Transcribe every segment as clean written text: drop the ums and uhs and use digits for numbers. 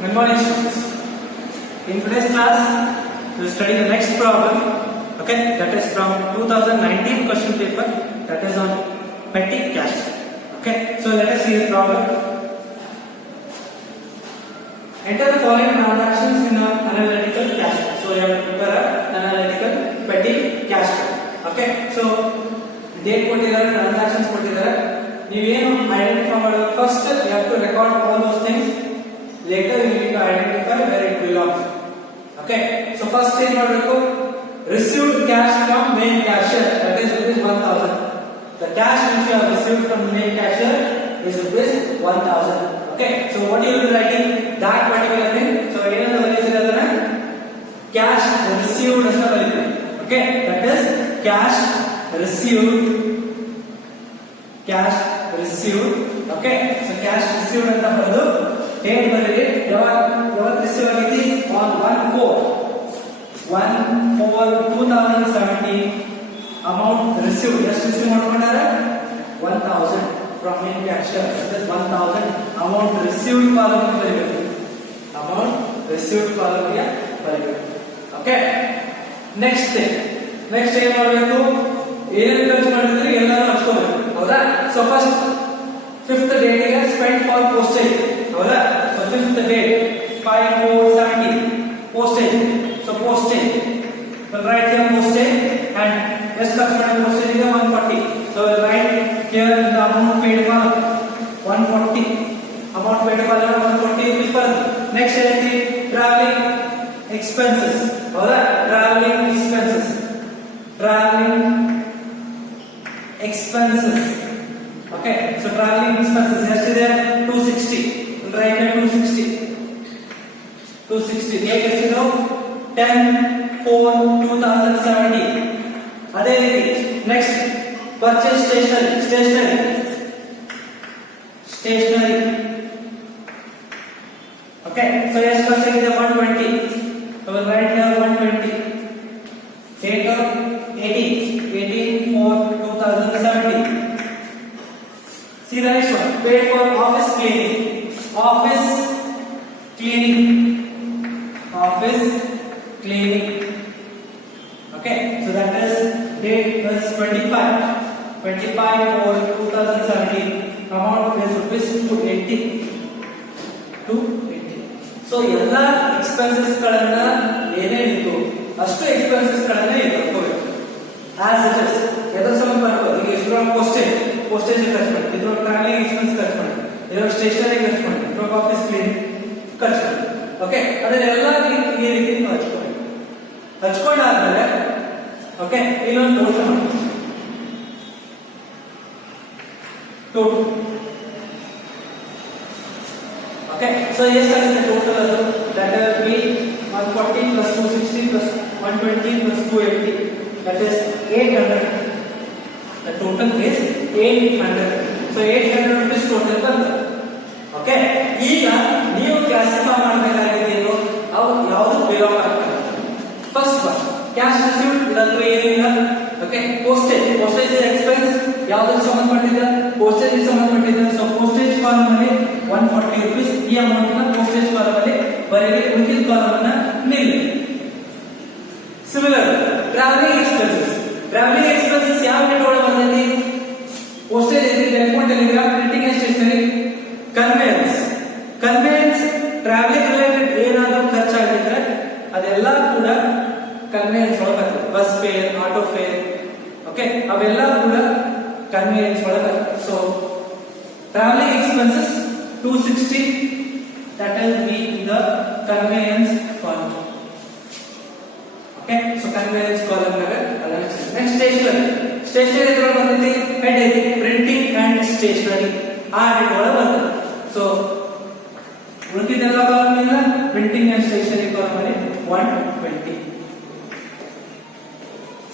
Good morning, students. In today's class, we will study the next problem. Okay, that is from 2019 question paper. That is on petty cash. Okay, so let us see the problem. Enter the following transactions in an analytical cash flow. So you have to prepare an analytical petty cash flow. Okay, so date ಕೊಟ್ಟಿದ್ದಾರೆ, transactions ಕೊಟ್ಟಿದ್ದಾರೆ. ನೀವೇನು identify ಮಾಡೋದು, first you have to record all those things. Later you need to identify where it belongs. Okay, so first ಏನು ಮಾಡಬೇಕು, received cash from main cashier, that is rupees 1000. The cash which you have received from main cashier is rupees 1000. Okay, so what you will be writing that particular thing. So ಏನಂತ ಬರೆಯುತ್ತೀರಾ ಅದನ್ನ, cash received ಅಂತ ಬರೆಯುತ್ತೀರಾ. Okay, that is cash received. Cash received. Okay, so cash received ಅಂತ ಬರೆದು date ಬರೆಯಿರಿ. ಯಾವಾಗ receive ಆಗಿದೆ, on 1/4/2017 amount received. ಎಷ್ಟು receive ಮಾಡ್ಕೊಂಡಾರೆ, 1000 from main cashier. That is 1000 amount received column ಗೆ ಬರೆಯಬೇಕು. Amount received column ಗೆ ಬರೆಯಬೇಕು. Okay, next ಏನು ಮಾಡಬೇಕು, ಏನೇನು ಖರ್ಚು ಮಾಡಿದ್ರಿ ಎಲ್ಲಾನು ಹಚ್ಕೋಬೇಕು. ಹೌದಾ? ಸೊ ಫಸ್ಟ್ 5th date ಗೆ spent for postage. ಹೌದಾ? So 5th date 5/4/17 postage. So postage, we'll write here postage and yes, customer postage is 140. So we'll write here the amount paid for 140. Amount paid for 140 rupees per. Next is the traveling expenses. ಹೌದಾ? Traveling expenses. Okay, so traveling expenses ಎಷ್ಟಿದೆ, 260. We'll write here 260. date ಎಷ್ಟಿದೆ, 10/4/2017. ಅದೇ ರೀತಿ next purchase stationery. Okay, so ಎಷ್ಟು ಖರ್ಚಾಗಿದೆ, 120. So we'll write here 120. Date of 18/4/2017. See the next one, paid for office cleaning. Okay, so that is date is 25/4/2017. amount is rupees 280. So ಎಲ್ಲ expenses ಗಳನ್ನ ಏನೇನಿತ್ತು ಅಷ್ಟು expenses ಗಳನ್ನ ಇಟ್ಕೋಬೇಕು. as it is ಎದರ ಸಂಬಂಧ ಬರಬಹುದು, ಈಗ ಇದ್ರ postage ಖರ್ಚು ಮಾಡಿ, ಇದ್ರ ಟ್ರಾವೆಲಿಂಗ್ ಎಕ್ಸ್ಪೆನ್ಸ್ ಖರ್ಚು ಮಾಡಿ, ಇದ್ರ ಸ್ಟೇಷನರಿ ಖರ್ಚು ಮಾಡಿ, ಇದ್ರ ಆಫೀಸ್ ಕ್ಲೀನಿಂಗ್ ಖರ್ಚು ಮಾಡಿ. ಓಕೆ, ಅದನ್ನೆಲ್ಲ ಈ ರೀತಿ ಹಚ್ಕೊಂಡಾದ್ಮೇಲೆ ಓಕೆ, ಇನ್ನೊಂದು ಟೋಟಲ್ ಓಕೆ. ಸೊ ಎಷ್ಟಾಗುತ್ತೆ ಟೋಟಲ್, ಅದು that will be 140 plus 260 plus 120 plus 280, that is 800. The total is 800. So 800 rupees total ಬಂತು. ಓಕೆ, ಈಗ ನೀವು ಕ್ಲಾಸಿಫೈ ಮಾಡಬೇಕಾಗಿದ್ದೇನು, ಅವು ಯಾವುದು ಬಿಲಾಂಗ್ ಆಗ್ತದೆ. ಫಸ್ಟ್ ಒನ್ ಕ್ಯಾಶ್ ರಿಸೀವ್ಡ್, ಇದಕ್ಕೆ ಏನಿಲ್ಲ. ಓಕೆ, postage is expense, ಯಾವುದಕ್ಕೆ ಸಂಬಂಧಪಟ್ಟಿದೆ, postage ಗೆ ಸಂಬಂಧಪಟ್ಟಿದೆ. ಸೊ postage ಕಾಲಮ್ ಅಲ್ಲಿ 140 rupees ಈ ಅಮೌಂಟ್ ನ postage ಕಾಲಮ್ ಅಲ್ಲಿ ಬರೆಯಿರಿ, ಉಳಿದ ಕಾಲಮ್ ಅನ್ನ ನಿಲ್ಲಿ. ಸಿಮಿಲರ್ ಟ್ರಾವೆಲಿಂಗ್ ಎಕ್ಸ್ಪೆನ್ಸಸ್ ಯಾವ ಡೇಟ್ ಒಳಗೆ ಬಂದೈತಿ, postage ಇದೆ, telephone, telegraph, printing and stationery, conveyance travelling related ಏನಾದರೂ ಖರ್ಚಾಗಿದ್ರೆ ಅದೆಲ್ಲ ಕೂಡ ಕನ್ವೇಯನ್ಸ್ ಒಳಗೆ ಬರ್ತದೆ. Bus fare, auto fare, okay, ಅವೆಲ್ಲ ಕೂಡ ಕನ್ವೇಯನ್ಸ್ ಒಳಗೆ ಬರ್ತದೆ. So travelling expenses 260, that will be the conveyance column. Okay, so conveyance column naga adana. Next stationery edra banditi, head is printing and stationery, ಆ head ಒಳಗೆ ಬರ್ತದೆ. So ಉಳಿದಿದ್ದೆಲ್ಲ column ಇಲ್ಲ, printing and stationery column ಅಲ್ಲಿ 120.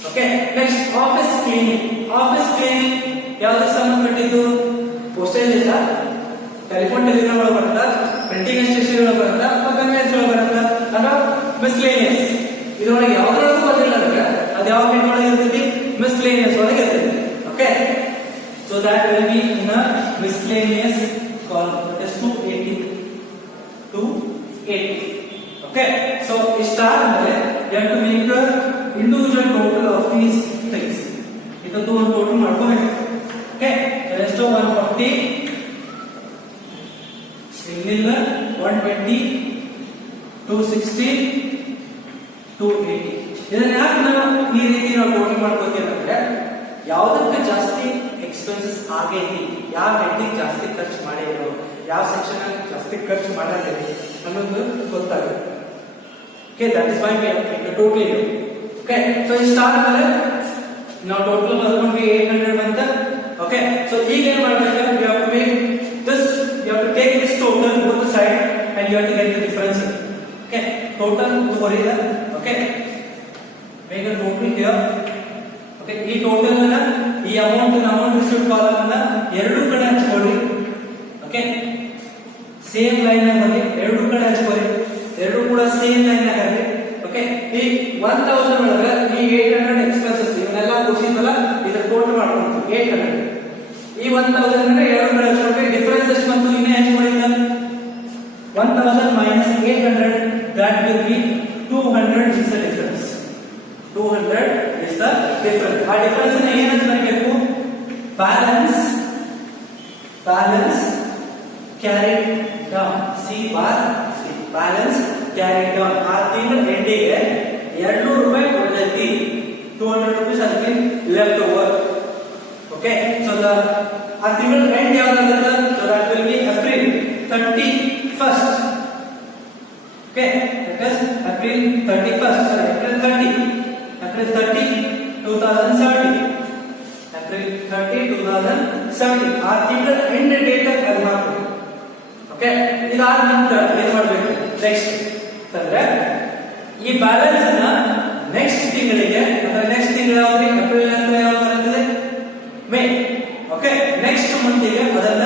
Okay, next office cleaning ಯಾವ್ದಕ್ಕೆ ಸಂಬಂಧಪಟ್ಟಿದ್ದು, postage ಇಲ್ಲ, telephone Telegram ಒಳಗೆ ಬರುತ್ತಾ, ಪ್ರಿಂಟಿಂಗ್ ಅಂಡ್ ಸ್ಟೇಷನರಿ ಒಳಗೆ ಬರುತ್ತಾ, ಅಥವಾ ಕನ್ವೇಯನ್ಸ್ ಒಳಗೆ ಬರುತ್ತಾ, ಅಥವಾ ಮಿಸ್ಲೇನಿಯಸ್. ಇದರೊಳಗೆ ಯಾವ್ದ್ರೊಳಗೂ ಬಂದಿಲ್ಲ ಅಂದ್ರೆ ಅದು ಯಾವ ಹೆಡ್ ಒಳಗೆ ಇರ್ತೈತಿ, ಮಿಸ್ಲೇನಿಯಸ್ ಒಳಗೆ ಇರ್ತೈತಿ. Okay, so that will be in a miscellaneous column, that is 280. Okay, so ಇಷ್ಟಾದ್ಮೇಲೆ you have to make the individual total of these things. ಇದೊಂದು ಒಂದು ಟೋಟಲ್ ಮಾಡ್ಕೋಬೇಕು. Okay, so ಎಷ್ಟು 140 ಇಲ್ಲಿಂದ 120 260 280. ಇದನ್ನ ಯಾಕೆ ನಾವು ಈ ರೀತಿ ನಾವು ಟೋಟಲ್ ಮಾಡ್ಕೋತೀವಿ ಅಂದ್ರೆ ಯಾವುದಕ್ಕೆ ಜಾಸ್ತಿ ಎಕ್ಸ್ಪೆನ್ಸಸ್ ಆಗೈತಿ, ಯಾವ ಹೆಡ್ಡಿಗೆ ಜಾಸ್ತಿ ಖರ್ಚು ಮಾಡಿದ್ರು, ಯಾವ ಸೆಕ್ಷನ್ ಜಾಸ್ತಿ ಖರ್ಚು ಮಾಡಲಿದೆ ಅನ್ನೋದು ಗೊತ್ತಾಗುತ್ತೆ. Okay, that is why we have taken the total here. Okay, so ಇಷ್ಟ ಆದ್ಮೇಲೆ ನಾವು ಟೋಟಲ್ ಬರ್ಕೊಂಡ್ವಿ 800 ಬಂತ. Okay, so ಈಗ ಏನ್ ಮಾಡಬೇಕು, you have to make this, you have to take this total both the side and you have to get the difference. Okay, total ತಗೋರಿದ. Okay, make a total here. Okay, ಈ total ಅನ್ನ ಈ amount received column ಅನ್ನ ಎರಡು ಕಡೆ ಹಂಚ್ಕೊಳ್ಳಿ. Okay, same line ಅಲ್ಲಿ ಎರಡು ಕಡೆ ಹಂಚ್ಕೊಳ್ಳಿ, ಎರಡು ಕೂಡ ಸೇಮ್ ಲೈನ್ ಆಗಲಿ. ಓಕೆ, ಈ 1000 ಒಳಗೆ ಈ 800 ಎಕ್ಸ್ಪೆನ್ಸಸ್ ಇವನ್ನೆಲ್ಲ ಕೂಡಿಸಿದ್ವಲ್ಲ, ಇದರ ಟೋಟಲ್ ಮಾಡ್ಕೊಂಡು 800 ಈ 1000 ಅಂದ್ರೆ ಎರಡು ಕಡೆ ಹಂಚ್ಕೊಳ್ಳಿ. ಡಿಫರೆನ್ಸ್ ಎಷ್ಟು ಬಂತು, ಇನ್ನೇ ಹಂಚ್ಕೊಳ್ಳಿಲ್ಲ. 1000 minus 800, that will be 200 is the difference. 200 is the difference. ಆ ಡಿಫರೆನ್ಸ್ ಅನ್ನು ಏನಂತ ಬರೆಯಬೇಕು, balance carried down. C bar C, balance carried down. ಆ ತಿಂಗಳ ಎಂಡಿಗೆ 200 ರೂಪಾಯಿ ಉಳಿದೈತಿ, 200 rupees ಅದಕ್ಕೆ ಲೆಫ್ಟ್ ಓವರ್. ಓಕೆ, ಸೊ ಆ ತಿಂಗಳ ಎಂಡ್ ಯಾವ್ದಾಗುತ್ತೆ, so that will be April 31st. ಓಕೆ, that is April 31st, sorry, April 30 2017. April 30 2017 ಆ ತಿಂಗಳ ಎಂಡ್ ಡೇಟ್ ಅದು ಹಾಕಬೇಕು. ಓಕೆ, ಇದಾದ ನಂತರ ಏನ್ ಮಾಡಬೇಕು, ನೆಕ್ಸ್ಟ್ ಅಂದ್ರೆ ಈ ಬ್ಯಾಲೆನ್ಸ್ ಅನ್ನ ನೆಕ್ಸ್ಟ್ ತಿಂಗಳಿಗೆ, ಅಂದ್ರೆ ನೆಕ್ಸ್ಟ್ ತಿಂಗಳು ಯಾವ್ದು, ಏಪ್ರಿಲ್ ನಂತರ ಯಾವ್ದು ಬರುತ್ತದೆ, ಮೇ. ಓಕೆ, ನೆಕ್ಸ್ಟ್ ಮಂತಿಗೆ ಅದನ್ನ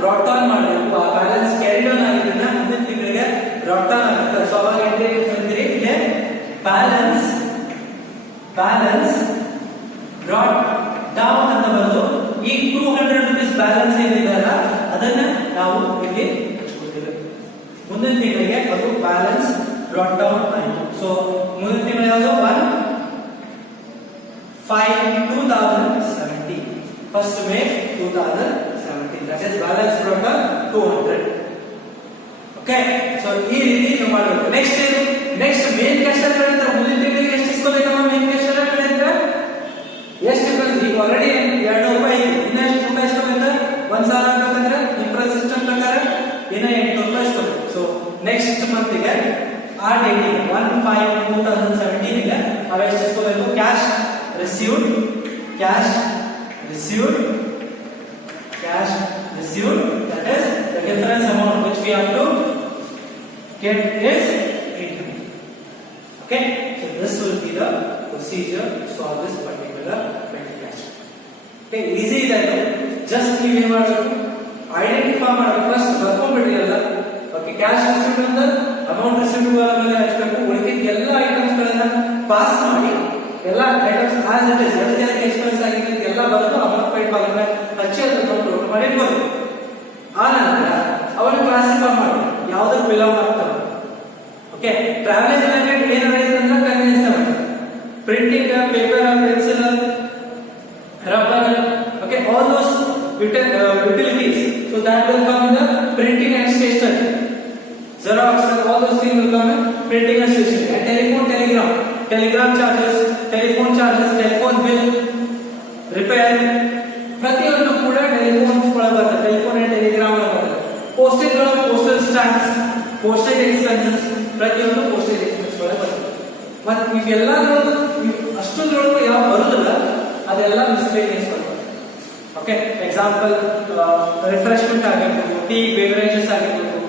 ಬ್ರಾಟ್ ಆನ್ ಮಾಡಬೇಕು. ಆ ಬ್ಯಾಲೆನ್ಸ್ ಕ್ಯಾರಿ ಡೌನ್ ಆಗಿದ್ದನ್ನ ಮುಂದಿನ ತಿಂಗಳಿಗೆ ಬ್ರಾಟ್ ಆನ್ ಆಗುತ್ತೆ. ಸೊ ಅವಾಗ ಎಂಟ್ರಿ ಬಂದಿರಿ ಇದೆ ಬ್ಯಾಲೆನ್ಸ್ ಬ್ರಾಟ್ ಡೌನ್ ಅಂತ ಬಂದು ಈ 200 rupees ಬ್ಯಾಲೆನ್ಸ್ ಏನಿದೆಯಲ್ಲ ಅದನ್ನ ನಾವು ಇಲ್ಲಿ ಹಂಚ್ಕೊಳ್ತೀವಿ. ಮುಂದಿನ ತಿಂಗಳಿಗೆ ಅದು ಬ್ಯಾಲೆನ್ಸ್ ಬ್ರಾಟ್ ಡೌನ್ ಆಯಿತು. ಸೊ ಮುಂದಿನ ತಿಂಗಳು ಯಾವುದು, 1/5/2017, 1st May 2017, that is balance brought down 200. Okay, so ಈ ರೀತಿ ನೀವು ಮಾಡಬೇಕು. ನೆಕ್ಸ್ಟ್ ಮೇನ್ ಕ್ಯಾಶ್ ಅಲ್ಲಿ ಮುಂದಿನ ತಿಂಗಳಿಗೆ ಎಷ್ಟು ಇಸ್ಕೋಬೇಕು, ಮೇನ್ ಕ್ಯಾಶ್ ಅಲ್ಲಿ ಎಷ್ಟು ಡಿಫರೆನ್ಸ್, ಈಗ ಆಲ್ರೆಡಿ 200 ರೂಪಾಯಿ ಇತ್ತು, ಇನ್ನ ಎಷ್ಟು ರೂಪಾಯಿ ಇಸ್ಕೋಬೇಕು, 1000 ಹಾಕಬೇಕಂದ್ರೆ ಇಂಪ್ರೆಸ್ ಸಿಸ್ಟಮ್ ಪ್ರಕಾರ ಇನ್ನ 800 ರೂಪಾಯಿ ಇಸ್ಕೋಬೇಕು. ಸೊ ನೆಕ್ಸ್ಟ್ ಮಂತ್ಗೆ ಆ ಡೇಟಿಗೆ 1/5/2017 ಗೆ ಅವೆಷ್ಟು ಇಸ್ಕೋಬೇಕು, cash received, that is the difference amount which we have to get is 800. Okay, so this will be the procedure to solve this particular petty cash. Okay, easy ಇದೆ ಇದು. ಜಸ್ಟ್ ನೀವು ಏನು ಮಾಡಬೇಕು, ಐಡೆಂಟಿಫೈ ಮಾಡಬೇಕು, ಫಸ್ಟ್ ಬರ್ಕೊಂಡ್ಬಿಡ್ರಿ ಎಲ್ಲ. Okay, cash received ಅಂತ amount received ಮೇಲೆ ಹಚ್ಚಬೇಕು. ಉಳಿದಿದ್ದ ಎಲ್ಲ ಐಟಮ್ಸ್ ಗಳನ್ನ ಪಾಸ್ ಮಾಡಿ, ಎಲ್ಲ ಐಟಮ್ಸ್ ಆಸ್ ಇಟ್ ಇಸ್ ಎಷ್ಟಕ್ಕೆ ಎಕ್ಸ್ಪೆನ್ಸ್ ಆಗಿದೆ ಎಲ್ಲ ಬರೆದು ಅಮೌಂಟ್ ಪೇಡ್ ಕಾಲಮ್ ಹಚ್ಚಿ ಅದನ್ನು ಟೋಟಲ್ ಮಾಡಿ ಇಟ್ಕೋಬೇಕು. ಆ ನಂತರ ಅವನ್ನ ಕ್ಲಾಸಿಫೈ ಮಾಡಿ ಯಾವ್ದಕ್ಕೆ ಬಿಲಾಂಗ್ ಆಗ್ತವೆ. ಓಕೆ, ಟ್ರಾವೆಲಿಂಗ್ ರಿಲೇಟೆಡ್ ಏನಾರ ಇದೆ ಅಂದ್ರೆ ಕನ್ವೀನಿಯನ್ಸ್ ತಗೊಂಡು printing, paper, pencil, rubber, okay, all those utilities, so that will come in the printing and stationery. Xerox, all those things will come in printing and stationery. And telegram charges, telephone bill, repair, ಪ್ರತಿಯೊಂದು ಕೂಡ telephone ಬರುತ್ತೆ, telephone and telegram ಬರುತ್ತೆ. Postage postal stamps, postage expenses, ಪ್ರತಿಯೊಂದು postage expense ಬರುತ್ತೆ. ಮತ್ತೆ ಇವೆಲ್ಲ ಅಷ್ಟೊಂದ್ರೊಳಗೆ ಯಾವ ಬರುದಿಲ್ಲ ಅದೆಲ್ಲ ಮಿಸ್ಲೇನಿಯಸ್ ಬರುತ್ತೆ. ಓಕೆ, ಎಕ್ಸಾಂಪಲ್ ರಿಫ್ರೆಶ್ಮೆಂಟ್ ಆಗಿರ್ಬೋದು, ಟೀ ಬೆವರೇಜಸ್ ಆಗಿರ್ಬೋದು,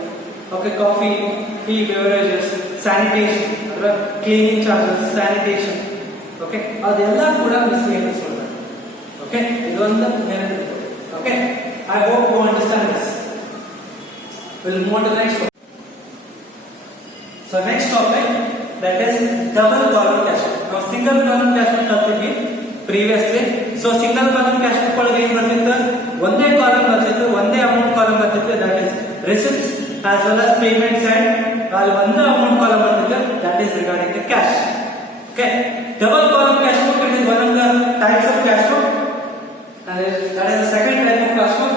okay, coffee, tea beverages, sanitation ಅಂದ್ರೆ ಕ್ಲೀನಿಂಗ್ ಚಾರ್ಜಸ್, ಸ್ಯಾನಿಟೇಷನ್, ಓಕೆ, ಅದೆಲ್ಲ ಕೂಡ ಮಿಸ್ಲೇನಿಯಸ್ ಬರುತ್ತೆ. ಓಕೆ, ಇದೊಂದು ನೆನಪಿಟ್ಟು. Okay, I hope you understand this. Will move on to next one. So next topic, that is double column cash book. ನಾವು single column cash book ಕಲ್ತಿದ್ವಿ previously. So single column cash book ಒಳಗೆ ಏನ್ ಬರ್ತಿತ್ತು, ಒಂದೇ column ಬರ್ತಿತ್ತು, ಒಂದೇ amount column ಬರ್ತಿತ್ತು, that is receipts as well as payments and ಅಲ್ಲಿ ಒಂದೇ ಅಮೌಂಟ್ ಕಾಲಮ್ ಬರ್ತಿತ್ತು. is regarding the cash. Okay, double column cash book, it is one of the types of cash book, and that is the second type of cash book.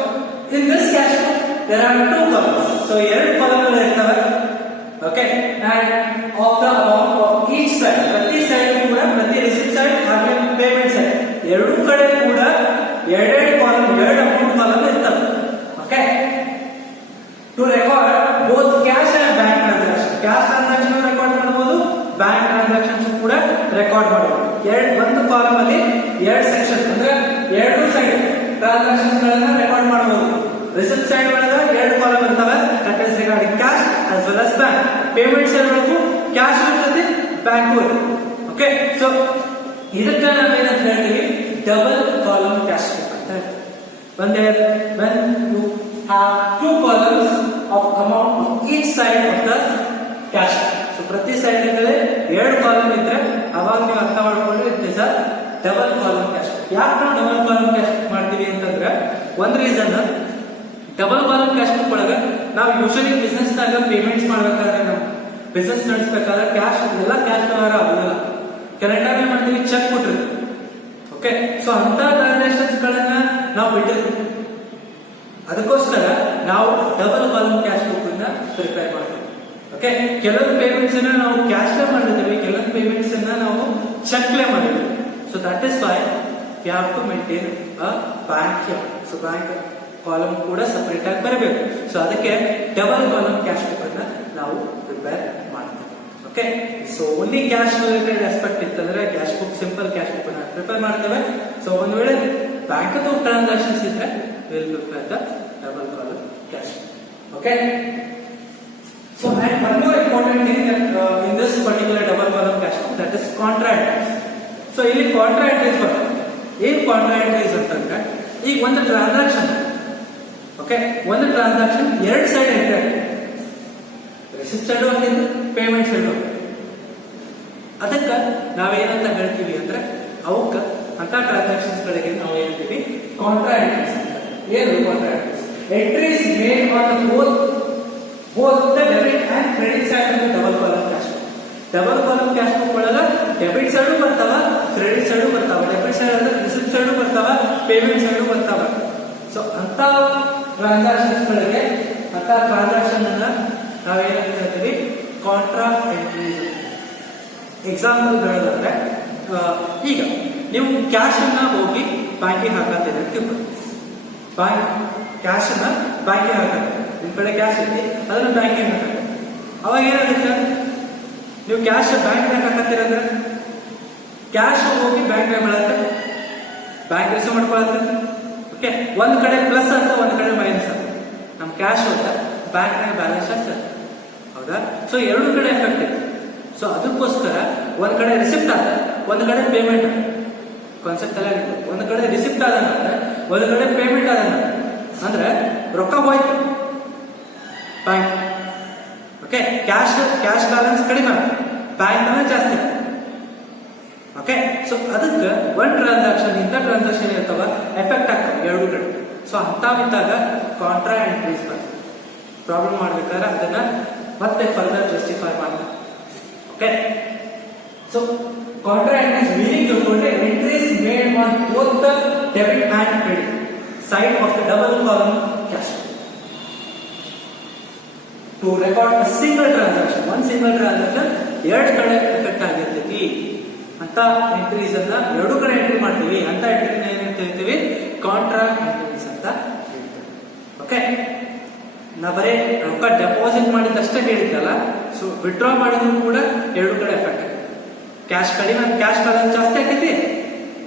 In this cash book there are two columns, so ಎರಡು ಕಾಲಮ್ಗಳು ಇರ್ತವೆ. Okay, and of the amount of each side, ಪ್ರತಿ side ಕೂಡ ಪ್ರತಿ receipt side ಹಾಗೆ payment side ಎರಡು ಕಡೆ ಕೂಡ ಎರಡು ಕಾಲಮ್ ಎರಡು ಅಮೌಂಟ್ ಕಾಲಮ್ ಇರ್ತವೆ. Okay, to record both cash and bank transaction, cash transaction record ಮಾಡಬಹುದು, ಬ್ಯಾಂಕ್ ಟ್ರಾನ್ಸಾಕ್ಷನ್ಸ್ ಕೂಡ ರೆಕಾರ್ಡ್ ಮಾಡಬಹುದು. ಒಂದು ಕಾಲಮ್ ಅಲ್ಲಿ ಎರಡು ಸೆಕ್ಷನ್ ಅಂದ್ರೆ ಎರಡು ಸೈಡ್ ಟ್ರಾನ್ಸಾಕ್ಷನ್ಸ್ ಗಳನ್ನ ರೆಕಾರ್ಡ್ ಮಾಡಬಹುದು. ರಿಸಿಪ್ಟ್ ಸೈಡ್ ಒಳಗೆ ಎರಡು ಕಾಲಮ್ ಇರ್ತವೆ, that is regarding cash as well as bank. Payment side ಒಳಗೂ ಕ್ಯಾಶ್ ಇರ್ತದೆ, ಬ್ಯಾಂಕ್ ಇರ್ತದೆ. ಓಕೆ, ಸೊ ಇದಕ್ಕೆ ನಾವು ಏನಂತ ಹೇಳ್ತೀವಿ, ಡಬಲ್ ಕಾಲಮ್ ಕ್ಯಾಶ್ ಬುಕ್ ಅಂತ ಹೇಳ್ತೀವಿ. when you have two columns of amount of each side of the cash. So ಪ್ರತಿ ಸೈಡ್ ಗಳಲ್ಲಿ ಎರಡು ಕಾಲಮ್ ಇದ್ರೆ ಅವಾಗ ನೀವು ಅರ್ಥ ಮಾಡ್ಕೊಂಡ್ರೆ it is a double column cash book. ಯಾಕೆ ನಾವು ಡಬಲ್ ಕಾಲಮ್ ಕ್ಯಾಶ್ ಬುಕ್ ಮಾಡ್ತೀವಿ ಅಂತಂದ್ರೆ ಒಂದು reason, double column cash book ಒಳಗೆ ನಾವು ಯೂಶಲಿ ಬಿಸ್ನೆಸ್ ನಾಗ ಪೇಮೆಂಟ್ಸ್ ಮಾಡ್ಬೇಕಾದ್ರೆ, ನಾವು ಬಿಸ್ನೆಸ್ ನಡೆಸಬೇಕಾದ್ರೆ ಕ್ಯಾಶ್ ಎಲ್ಲ ಕ್ಯಾಶ್ ಆಗೋದಿಲ್ಲ. ಕೆಲವು ಟೈಮ್ ಮಾಡ್ತೀವಿ ಚೆಕ್ ಕೊಟ್ಟಿರ್ತೀವಿ. ಓಕೆ, ಸೊ ಅಂತ ಟ್ರಾನ್ಸಾಕ್ಷನ್ಸ್ ಗಳನ್ನ ನಾವು ಬಿಟ್ಟಿರ್ತೀವಿ. ಅದಕ್ಕೋಸ್ಕರ ನಾವು ಡಬಲ್ ಕಾಲಮ್ ಕ್ಯಾಶ್ ಬುಕ್ ಅನ್ನ ಪ್ರಿಪೇರ್ ಮಾಡ್ತೀವಿ. ಓಕೆ, ಕೆಲವೊಂದು ಪೇಮೆಂಟ್ಸ್ ಅನ್ನ ನಾವು ಕ್ಯಾಶ್ ಮಾಡಿರ್ತೀವಿ, ಕೆಲವೊಂದು ಪೇಮೆಂಟ್ಸ್ ಅನ್ನ ನಾವು ಚೆಕ್ ಮಾಡಿರ್ತೀವಿ. So that is why you have to maintain a bank. So bank column ಕೂಡ ಸಪರೇಟ್ ಆಗಿ ಬರಬೇಕು. ಸೊ ಅದಕ್ಕೆ ಡಬಲ್ ಕಾಲಮ್ ಕ್ಯಾಶ್ ಬುಕ್ ಅನ್ನ ನಾವು ಪ್ರಿಪೇರ್ ಮಾಡ್ತೀವಿ. Okay, so only cash related aspect ಇತ್ತಂದ್ರೆ cash book, simple cash book ಅನ್ನ prepare ಮಾಡ್ತೇವೆ. ಸೊ ಒಂದು ವೇಳೆ ಬ್ಯಾಂಕ್ ಟ್ರಾನ್ಸಾಕ್ಷನ್ಸ್ ಇದ್ರೆ will prepare the double column cash. Okay, so and one more important thing that in this particular double column cash book, that is contra entries. So ಇಲ್ಲಿ contra entries ಬರ್ತದೆ. ಏನ್ contra entries ಅಂತಂದ್ರೆ, ಈಗ ಒಂದು transaction, okay, ಒಂದು transaction ಎರಡು side entry ಆಗಿದೆ, receipt side ಹೋಗಿದ್ದು, ಪೇಮೆಂಟ್ ಸೈಡ್ ಹೋಗಿ. ಅದಕ್ಕೆ ನಾವೇನಂತ ಹೇಳ್ತೀವಿ ಅಂದ್ರೆ, ಅವಕ್ಕೆ ಅಂತ ಟ್ರಾನ್ಸಾಕ್ಷನ್ಸ್ ಗಳಿಗೆ ನಾವು ಹೇಳ್ತೀವಿ ಕಾಂಟ್ರಾ ಎಂಟ್ರೀಸ್ ಅಂತ. ಏನು contra entries? Entries made on both the debit and credit side of the double column cash book. Double column cash book ಒಳಗ ಡೆಬಿಟ್ ಸೈಡ್ ಬರ್ತಾವ, ಕ್ರೆಡಿಟ್ ಸೈಡ್ ಬರ್ತಾವ. ಡೆಬಿಟ್ ಸೈಡ್ ಅಂದ್ರೆ ರಿಸಿಪ್ಟ್ ಸೈಡ್ ಬರ್ತಾವ, payment side ಬರ್ತಾವ. So ಅಂತ transactions ಗಳಿಗೆ, ಅಂತ transaction ಅನ್ನ ನಾವೇನಂತ ಹೇಳ್ತೀವಿ, ಕಾಂಟ್ರಾ ಎಂಟ್ರೀಸ್. ಎಕ್ಸಾಂಪಲ್ ಹೇಳೋದಾದ್ರೆ, ಈಗ ನೀವು ಕ್ಯಾಶ್ ಅನ್ನ ಹೋಗಿ ಬ್ಯಾಂಕಿಗೆ ಹಾಕತ್ತೀರಿ ಅಂತ ತಿಳ್ಕೊಳ್ಳಿ. ಬ್ಯಾಂಕ್ ಕ್ಯಾಶ್ ಅನ್ನ ಬ್ಯಾಂಕಿಗೆ ಹಾಕತ್ತೀರಿ, ನಿಮ್ ಕಡೆ ಕ್ಯಾಶ್ ಐತಿ, ಅದನ್ನ ಬ್ಯಾಂಕಿಗೆ ಹಾಕತ್ತೆ. ಅವಾಗ ಏನಾಗುತ್ತೆ, ನೀವು ಕ್ಯಾಶ್ ಬ್ಯಾಂಕ್ ಹಾಕತ್ತೀರಂದ್ರೆ ಕ್ಯಾಶ್ ಹೋಗಿ ಬ್ಯಾಂಕ್ ಬೀಳತ್ತೆ, ಬ್ಯಾಂಕ್ ರಿಸೀವ್ ಮಾಡ್ಕೊಳತ್ತೆ. ಓಕೆ, ಒಂದ್ ಕಡೆ ಪ್ಲಸ್ ಅಂತ ಒಂದ್ ಕಡೆ ಮೈನಸ್ ಅಂತ. ನಮ್ ಕ್ಯಾಶ್ ಹೋದ ಬ್ಯಾಂಕ್ ನಾಗ ಬ್ಯಾಲೆನ್ಸ್ ಆಗ್ತದೆ, ಹೌದಾ? ಸೊ ಎರಡು ಕಡೆ ಎಫೆಕ್ಟ್ ಇದೆ. ಸೊ ಅದಕ್ಕೋಸ್ಕರ ಒಂದ್ ಕಡೆ ರಿಸಿಪ್ಟ್ ಆದ, ಒಂದ್ ಕಡೆ ಪೇಮೆಂಟ್. ಕಾನ್ಸೆಪ್ಟ್ ಎಲ್ಲ ಒಂದ್ ಕಡೆ ರಿಸಿಪ್ಟ್ ಆದ, ಒಂದ್ ಕಡೆ ಪೇಮೆಂಟ್ ಆದ ಅಂದ್ರೆ ರೊಕ್ಕ ಹೋಯ್ತು ಬ್ಯಾಂಕ್. ಓಕೆ, ಕ್ಯಾಶ್ ಬ್ಯಾಲೆನ್ಸ್ ಕಡಿಮೆ, ಬ್ಯಾಂಕ್ ಬ್ಯಾಲೆನ್ಸ್ ಜಾಸ್ತಿ. ಓಕೆ, ಸೊ ಅದಕ್ಕೆ ಒಂದ್ ಟ್ರಾನ್ಸಾಕ್ಷನ್ ಇಂಥ ಟ್ರಾನ್ಸಾಕ್ಷನ್ ಇರ್ತಾವ, ಎಫೆಕ್ಟ್ ಆಗ್ತವೆ ಎರಡು ಕಡೆ. ಸೊ ಅಂತಾವಿದ್ದಾಗ ಕಾಂಟ್ರಾ ಎಂಟ್ರೀಸ್ ಬರ್ತದೆ. ಪ್ರಾಬ್ಲಮ್ ಮಾಡ್ಬೇಕಾದ್ರೆ ಅದನ್ನ ಮತ್ತೆ ಫರ್ದರ್ ಜಸ್ಟಿಫೈ ಮಾಡ್ತಾರೆ. Okay, so contra entries meaning ತಗೊಂಡ್ರೆ, entries made on both the debit and credit side of the double column cash to record a single transaction. One single transaction ಎರಡು ಕಡೆ effect ಆಗಿರ್ತೈತಿ ಅಂತ entries ಅನ್ನ ಎರಡು ಕಡೆ entry ಮಾಡ್ತೀವಿ. ಅಂತ ಎಂಟ್ರಿನ ಏನಂತ ಹೇಳ್ತೀವಿ, ಕಾಂಟ್ರಾ ಎಂಟ್ರೀಸ್ ಅಂತ ಹೇಳ್ತೀವಿ. ಓಕೆ, ನಾ ಬರೀ ರೊಕ್ಕ ಡೆಪಾಸಿಟ್ ಮಾಡಿದಷ್ಟೇ ಹೇಳಿದ್ದಲ್ಲ, ಸೊ ವಿಡ್ರಾ ಮಾಡಿದ್ರು ಕೂಡ ಎರಡು ಕಡೆ ಎಫೆಕ್ಟ್ ಆಗುತ್ತೆ. ಕ್ಯಾಶ್ ಕಡಿಮೆ, ಕ್ಯಾಶ್ ಬ್ಯಾಲೆನ್ಸ್ ಜಾಸ್ತಿ ಆಗೈತಿ,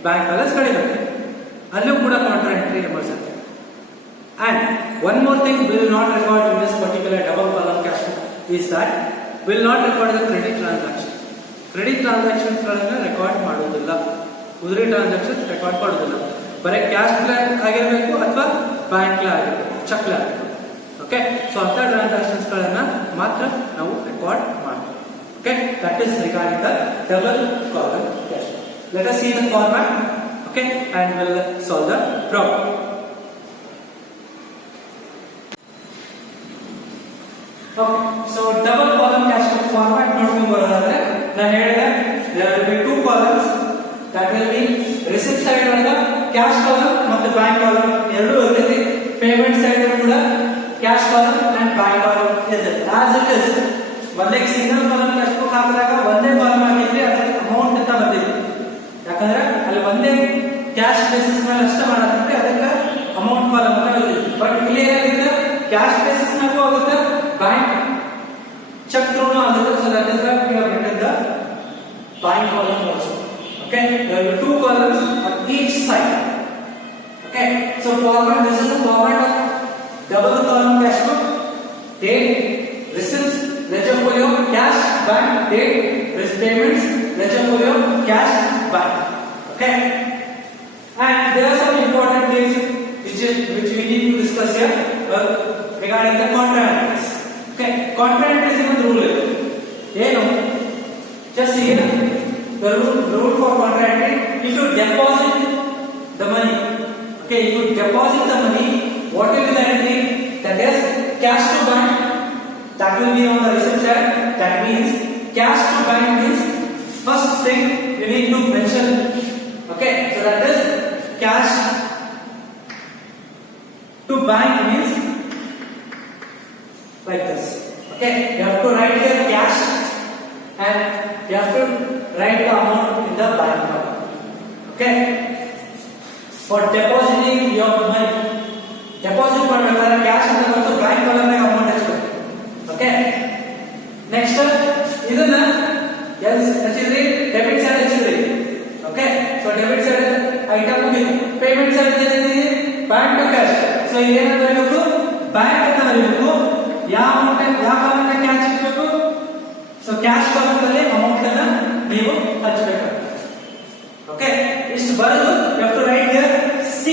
ಬ್ಯಾಂಕ್ ಬ್ಯಾಲೆನ್ಸ್ ಕಡಿಮೆ ಆಗುತ್ತೆ, ಅಲ್ಲೂ ಕೂಡ ಕಾಂಟ್ರಾ ಎಂಟ್ರಿ ಎಮರ್ಜ್ ಆಗುತ್ತೆ. And one more thing we will not record in this particular double column cash book is that we will not record the credit transaction. Credit transactions ಗಳನ್ನ record ಮಾಡುವುದಿಲ್ಲ, ಉದುರಿ transactions record ಮಾಡೋದಿಲ್ಲ. ಬರೀ cash ಆಗಿರಬೇಕು ಅಥವಾ bank ಆಗಿರಬೇಕು, check ಆಗಿರಬೇಕು. Okay, so ಅಂತ ಟ್ರಾನ್ಸಾಕ್ಷನ್ಸ್ ಗಳನ್ನ ಮಾತ್ರ ನಾವು ರೆಕಾರ್ಡ್ ಮಾಡ್ತೀವಿ. Okay, that is regarding the double column cash book. Let us see the format. Okay, and we'll solve the problem. Okay, so double column cash book format ನೋಡ್ಕೊಂಡು ಬರೋದಾದ್ರೆ, na ಹೇಳಿದೆ there will be two columns that will be receipt side ಒಳಗ cash column ಮತ್ತು bank column ಎರಡು ಇರುತ್ತೆ payment side ಕೂಡ cash column and bank column ಇದೆ as it is ಒಂದೇ ಸಿಂಗಲ್ ಕಾಲಮ್ ಕ್ಯಾಶ್ ಬುಕ್ ಹಾಕಿದಾಗ ಒಂದೇ ಕಾಲಮ್ ಆಗಿದ್ರೆ ಅದಕ್ಕೆ ಅಮೌಂಟ್ ಅಂತ ಬಂದಿದೆ ಯಾಕಂದ್ರೆ ಅಲ್ಲಿ ಒಂದೇ ಕ್ಯಾಶ್ ಬೇಸಿಸ್ ಮೇಲೆ ಅಷ್ಟೇ ಮಾಡೋದಂದ್ರೆ ಅದಕ್ಕೆ ಅಮೌಂಟ್ ಕಾಲಮ್ ಅಂತ ಬಂದಿದೆ ಬಟ್ ಇಲ್ಲಿ ಏನಾಗಿದೆ ಕ್ಯಾಶ್ ಬೇಸಿಸ್ ಮೇಲೂ ಆಗುತ್ತೆ ಬ್ಯಾಂಕ್ ಚೆಕ್ ಥ್ರೂನು ಆಗುತ್ತೆ so that is why we have written the bank column also okay there will be two columns on each side okay so format this is the format of double column cash book date receipts ledger folio cash bank date payments ledger folio cash bank okay and there are some important things which we need to discuss here regarding the contra entries okay contra entries is a rule ಏನು just see the rule for contra entry if you deposit the money okay if you deposit the money what will be the entry that is cash to bank that will be on the receipt side that means cash to bank means first thing you need to mention okay so that is cash to bank means like this okay you have to write here cash and you have to write the amount in the bank column okay for depositing your money deposit ಮಾಡಬೇಕಾದ್ರೆ cash ಅಂತ ಬಂತು bank column ಗೆ amount ಹಚ್ಚಬೇಕು okay next ಇದನ್ನ ಹಚ್ಚಿದ್ರಿ debit side ಹಚ್ಚಿದ್ರಿ okay so debit side item ಮುಗಿತು payment side ಏನಿದೆ ಬ್ಯಾಂಕ್ ಟು ಕ್ಯಾಶ್ so ಏನು ಬರಬೇಕು ಬ್ಯಾಂಕ್ ಅಂತ ಬರಬೇಕು ಯಾವ ಅಮೌಂಟ್ ಯಾವ ಕಾಲಮ್ ಕ್ಯಾಶ್ ಹಚ್ಚಬೇಕು so ಕ್ಯಾಶ್ ಕಾಲಮ್ ಅಲ್ಲಿ ಅಮೌಂಟ್ ಅನ್ನು ನೀವು ಹಚ್ಚಬೇಕು ಓಕೆ ಇಷ್ಟು ಬರೆದು you have to write here C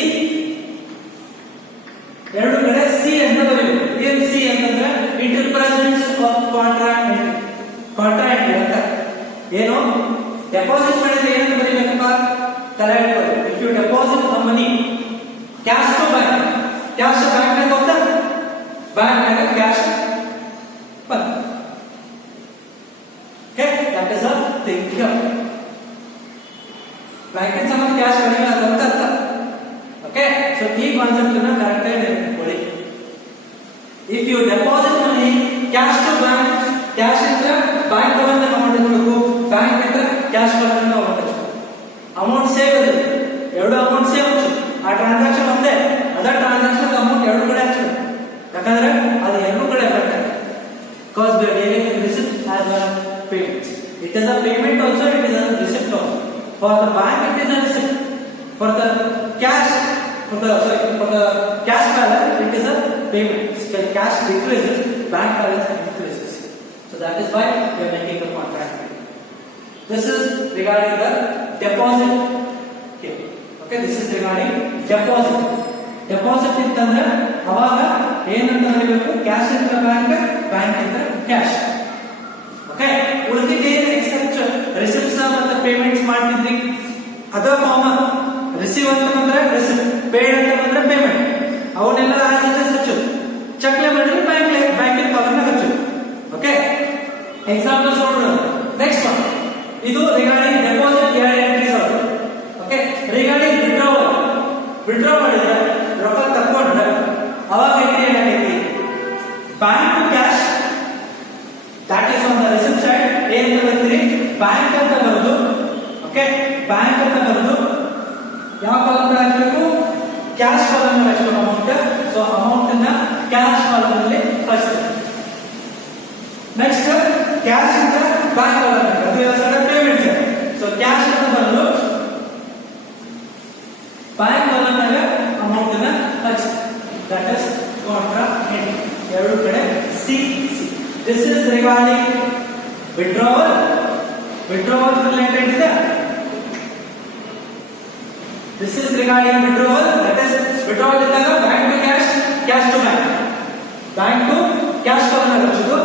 ಎರಡು ಕಡೆ C ಅಂತ ಬರೆಯಬೇಕು ಏನು C ಅಂತಂದ್ರೆ it represents of contract entry ಅಂತ ಏನು ಡೆಪಾಸಿಟ್ ಮಾಡಿದ್ರೆ ಏನು ಬರೆಯಬೇಕಪ್ಪ correct if you deposit the money cash to bank ನ ಗೊತ್ತಾ ಬ್ಯಾಂಕ್ ನಾಗ ಕ್ಯಾಶ್ ಬಂತು okay that is a thing here bank in ಸಂಬಂಧ ಕ್ಯಾಶ್ ಕಡಿಮೆ ಅಂತ ಅರ್ಥ okay so ಈ ಕಾನ್ಸೆಪ್ಟ್ ಅನ್ನು ಕರೆಕ್ಟ್ ಆಗಿ ನೆನಪಿಟ್ಕೊಳ್ಳಿ if you deposit money cash to bank cash ಇದ್ರೆ ಬ್ಯಾಂಕ್ ತಗೊಂಡ ಅಮೌಂಟ್ ಇರಬೇಕು ಬ್ಯಾಂಕ್ ಇದ್ರೆ ಕ್ಯಾಶ್ ತಗೊಂಡ ಅಮೌಂಟ್ ಇರಬೇಕು ಅಮೌಂಟ್ ಸೇವ್ ಇದೆ ಎರಡು ಅಮೌಂಟ್ ಸೇವ್ ಆ ಟ್ರಾನ್ಸಾಕ್ಷನ್ ಒಂದೇ ಅದ ಟ್ರಾನ್ಸಾಕ್ಷನ್ ಅಮೌಂಟ್ ಎರಡು ಕಡೆ ಹಚ್ಚಬೇಕು ಯಾಕಂದ್ರೆ ಅದು ಎರಡು ಕಡೆ ಎಫೆಕ್ಟ್ ಆಗುತ್ತೆ because we are dealing with receipt as well as payment it is a payment also it is a receipt also for the bank it is a receipt for the cash for the cash balance it is a payment so cash decreases bank balance increases so that is why we are making the contract this is regarding the deposit here okay this is regarding deposit ಅಂತಂದ್ರೆ ಅವಾಗ ಏನಂತ ಬರೀಬೇಕು cash ಇಂದ bank ಇಂದ cash okay ಉಳಿದಿದ್ದ ಏನು accept receipts ಮತ್ತು payments ಮಾಡ್ತಿದ್ರಿ ಅದ ಫಾರ್ಮ್ ರಿಸೀವ್ ಅಂತ ಬಂದ್ರೆ ರಿಸಿಪ್ಟ್ ಪೇಡ್ ಅಂತ ಬಂದ್ರೆ ಪೇಮೆಂಟ್ ಅವನ್ನೆಲ್ಲ ಹಚ್ಚು ಚೆಕ್ಲೆ ಮಾಡಿದ್ರೆ ಬ್ಯಾಂಕಿನ ಕಾಲಮ್ ಹಚ್ಚು ಓಕೆ ಎಕ್ಸಾಂಪಲ್ಸ್ ನೋಡೋಣ ನೆಕ್ಸ್ಟ್ ಒನ್ ಇದು ರಿಗಾರ್ಡಿಂಗ್ ಡೆಪಾಸಿಟ್ ಎರಡು ಎಂಟ್ರೀಸ್ ಆಗುತ್ತೆ ಓಕೆ ರಿಗಾರ್ಡಿಂಗ್ ವಿಡ್ರಾ ಮಾಡಿದ್ರೆ ರೊಕ್ಕ ತಕೊಂಡ್ರೆ ಅವಾಗ ಎಂಟ್ರಿ ಏನಾಗೈತಿ bank to cash that is on the receipt side ಏನು ಬರ್ತೀರಿ ಬ್ಯಾಂಕ್ ಅಂತ ಬರೋದು ಓಕೆ ಬ್ಯಾಂಕ್ ಅಂತ ಬರೋದು ಯಾವ ಕಾಲಮ್ ಹಚ್ಚಬೇಕು ಕ್ಯಾಶ್ ಕಾಲಮ್ ಹಚ್ಚಬೇಕು ಅಮೌಂಟ್ ಸೊ ಅಮೌಂಟ್ ಅನ್ನ ಕ್ಯಾಶ್ ಕಾಲಮ್ ಅಲ್ಲಿ ಹಚ್ಚಬೇಕು ನೆಕ್ಸ್ಟ್ ಕ್ಯಾಶ್ ಇಂದ ಬ್ಯಾಂಕ್ ಕಾಲಮ್ ಅದು ಯಾವ ಪೇಮೆಂಟ್ ಸೊ ಕ್ಯಾಶ್ ಅಂತ ಬರೋದು ಬ್ಯಾಂಕ್ ಕಾಲಮ್ ಅಲ್ಲಿ ಅಮೌಂಟ್ ಅನ್ನ ಹಚ್ಚಬೇಕು that is contra entry ಎರಡು ಕಡೆ C this is regarding withdrawal related ಇದೆ this is regarding withdrawal that is withdrawal ಇದ್ದಾಗ bank to cash to bank to cash column ಹಚ್ಚೋದು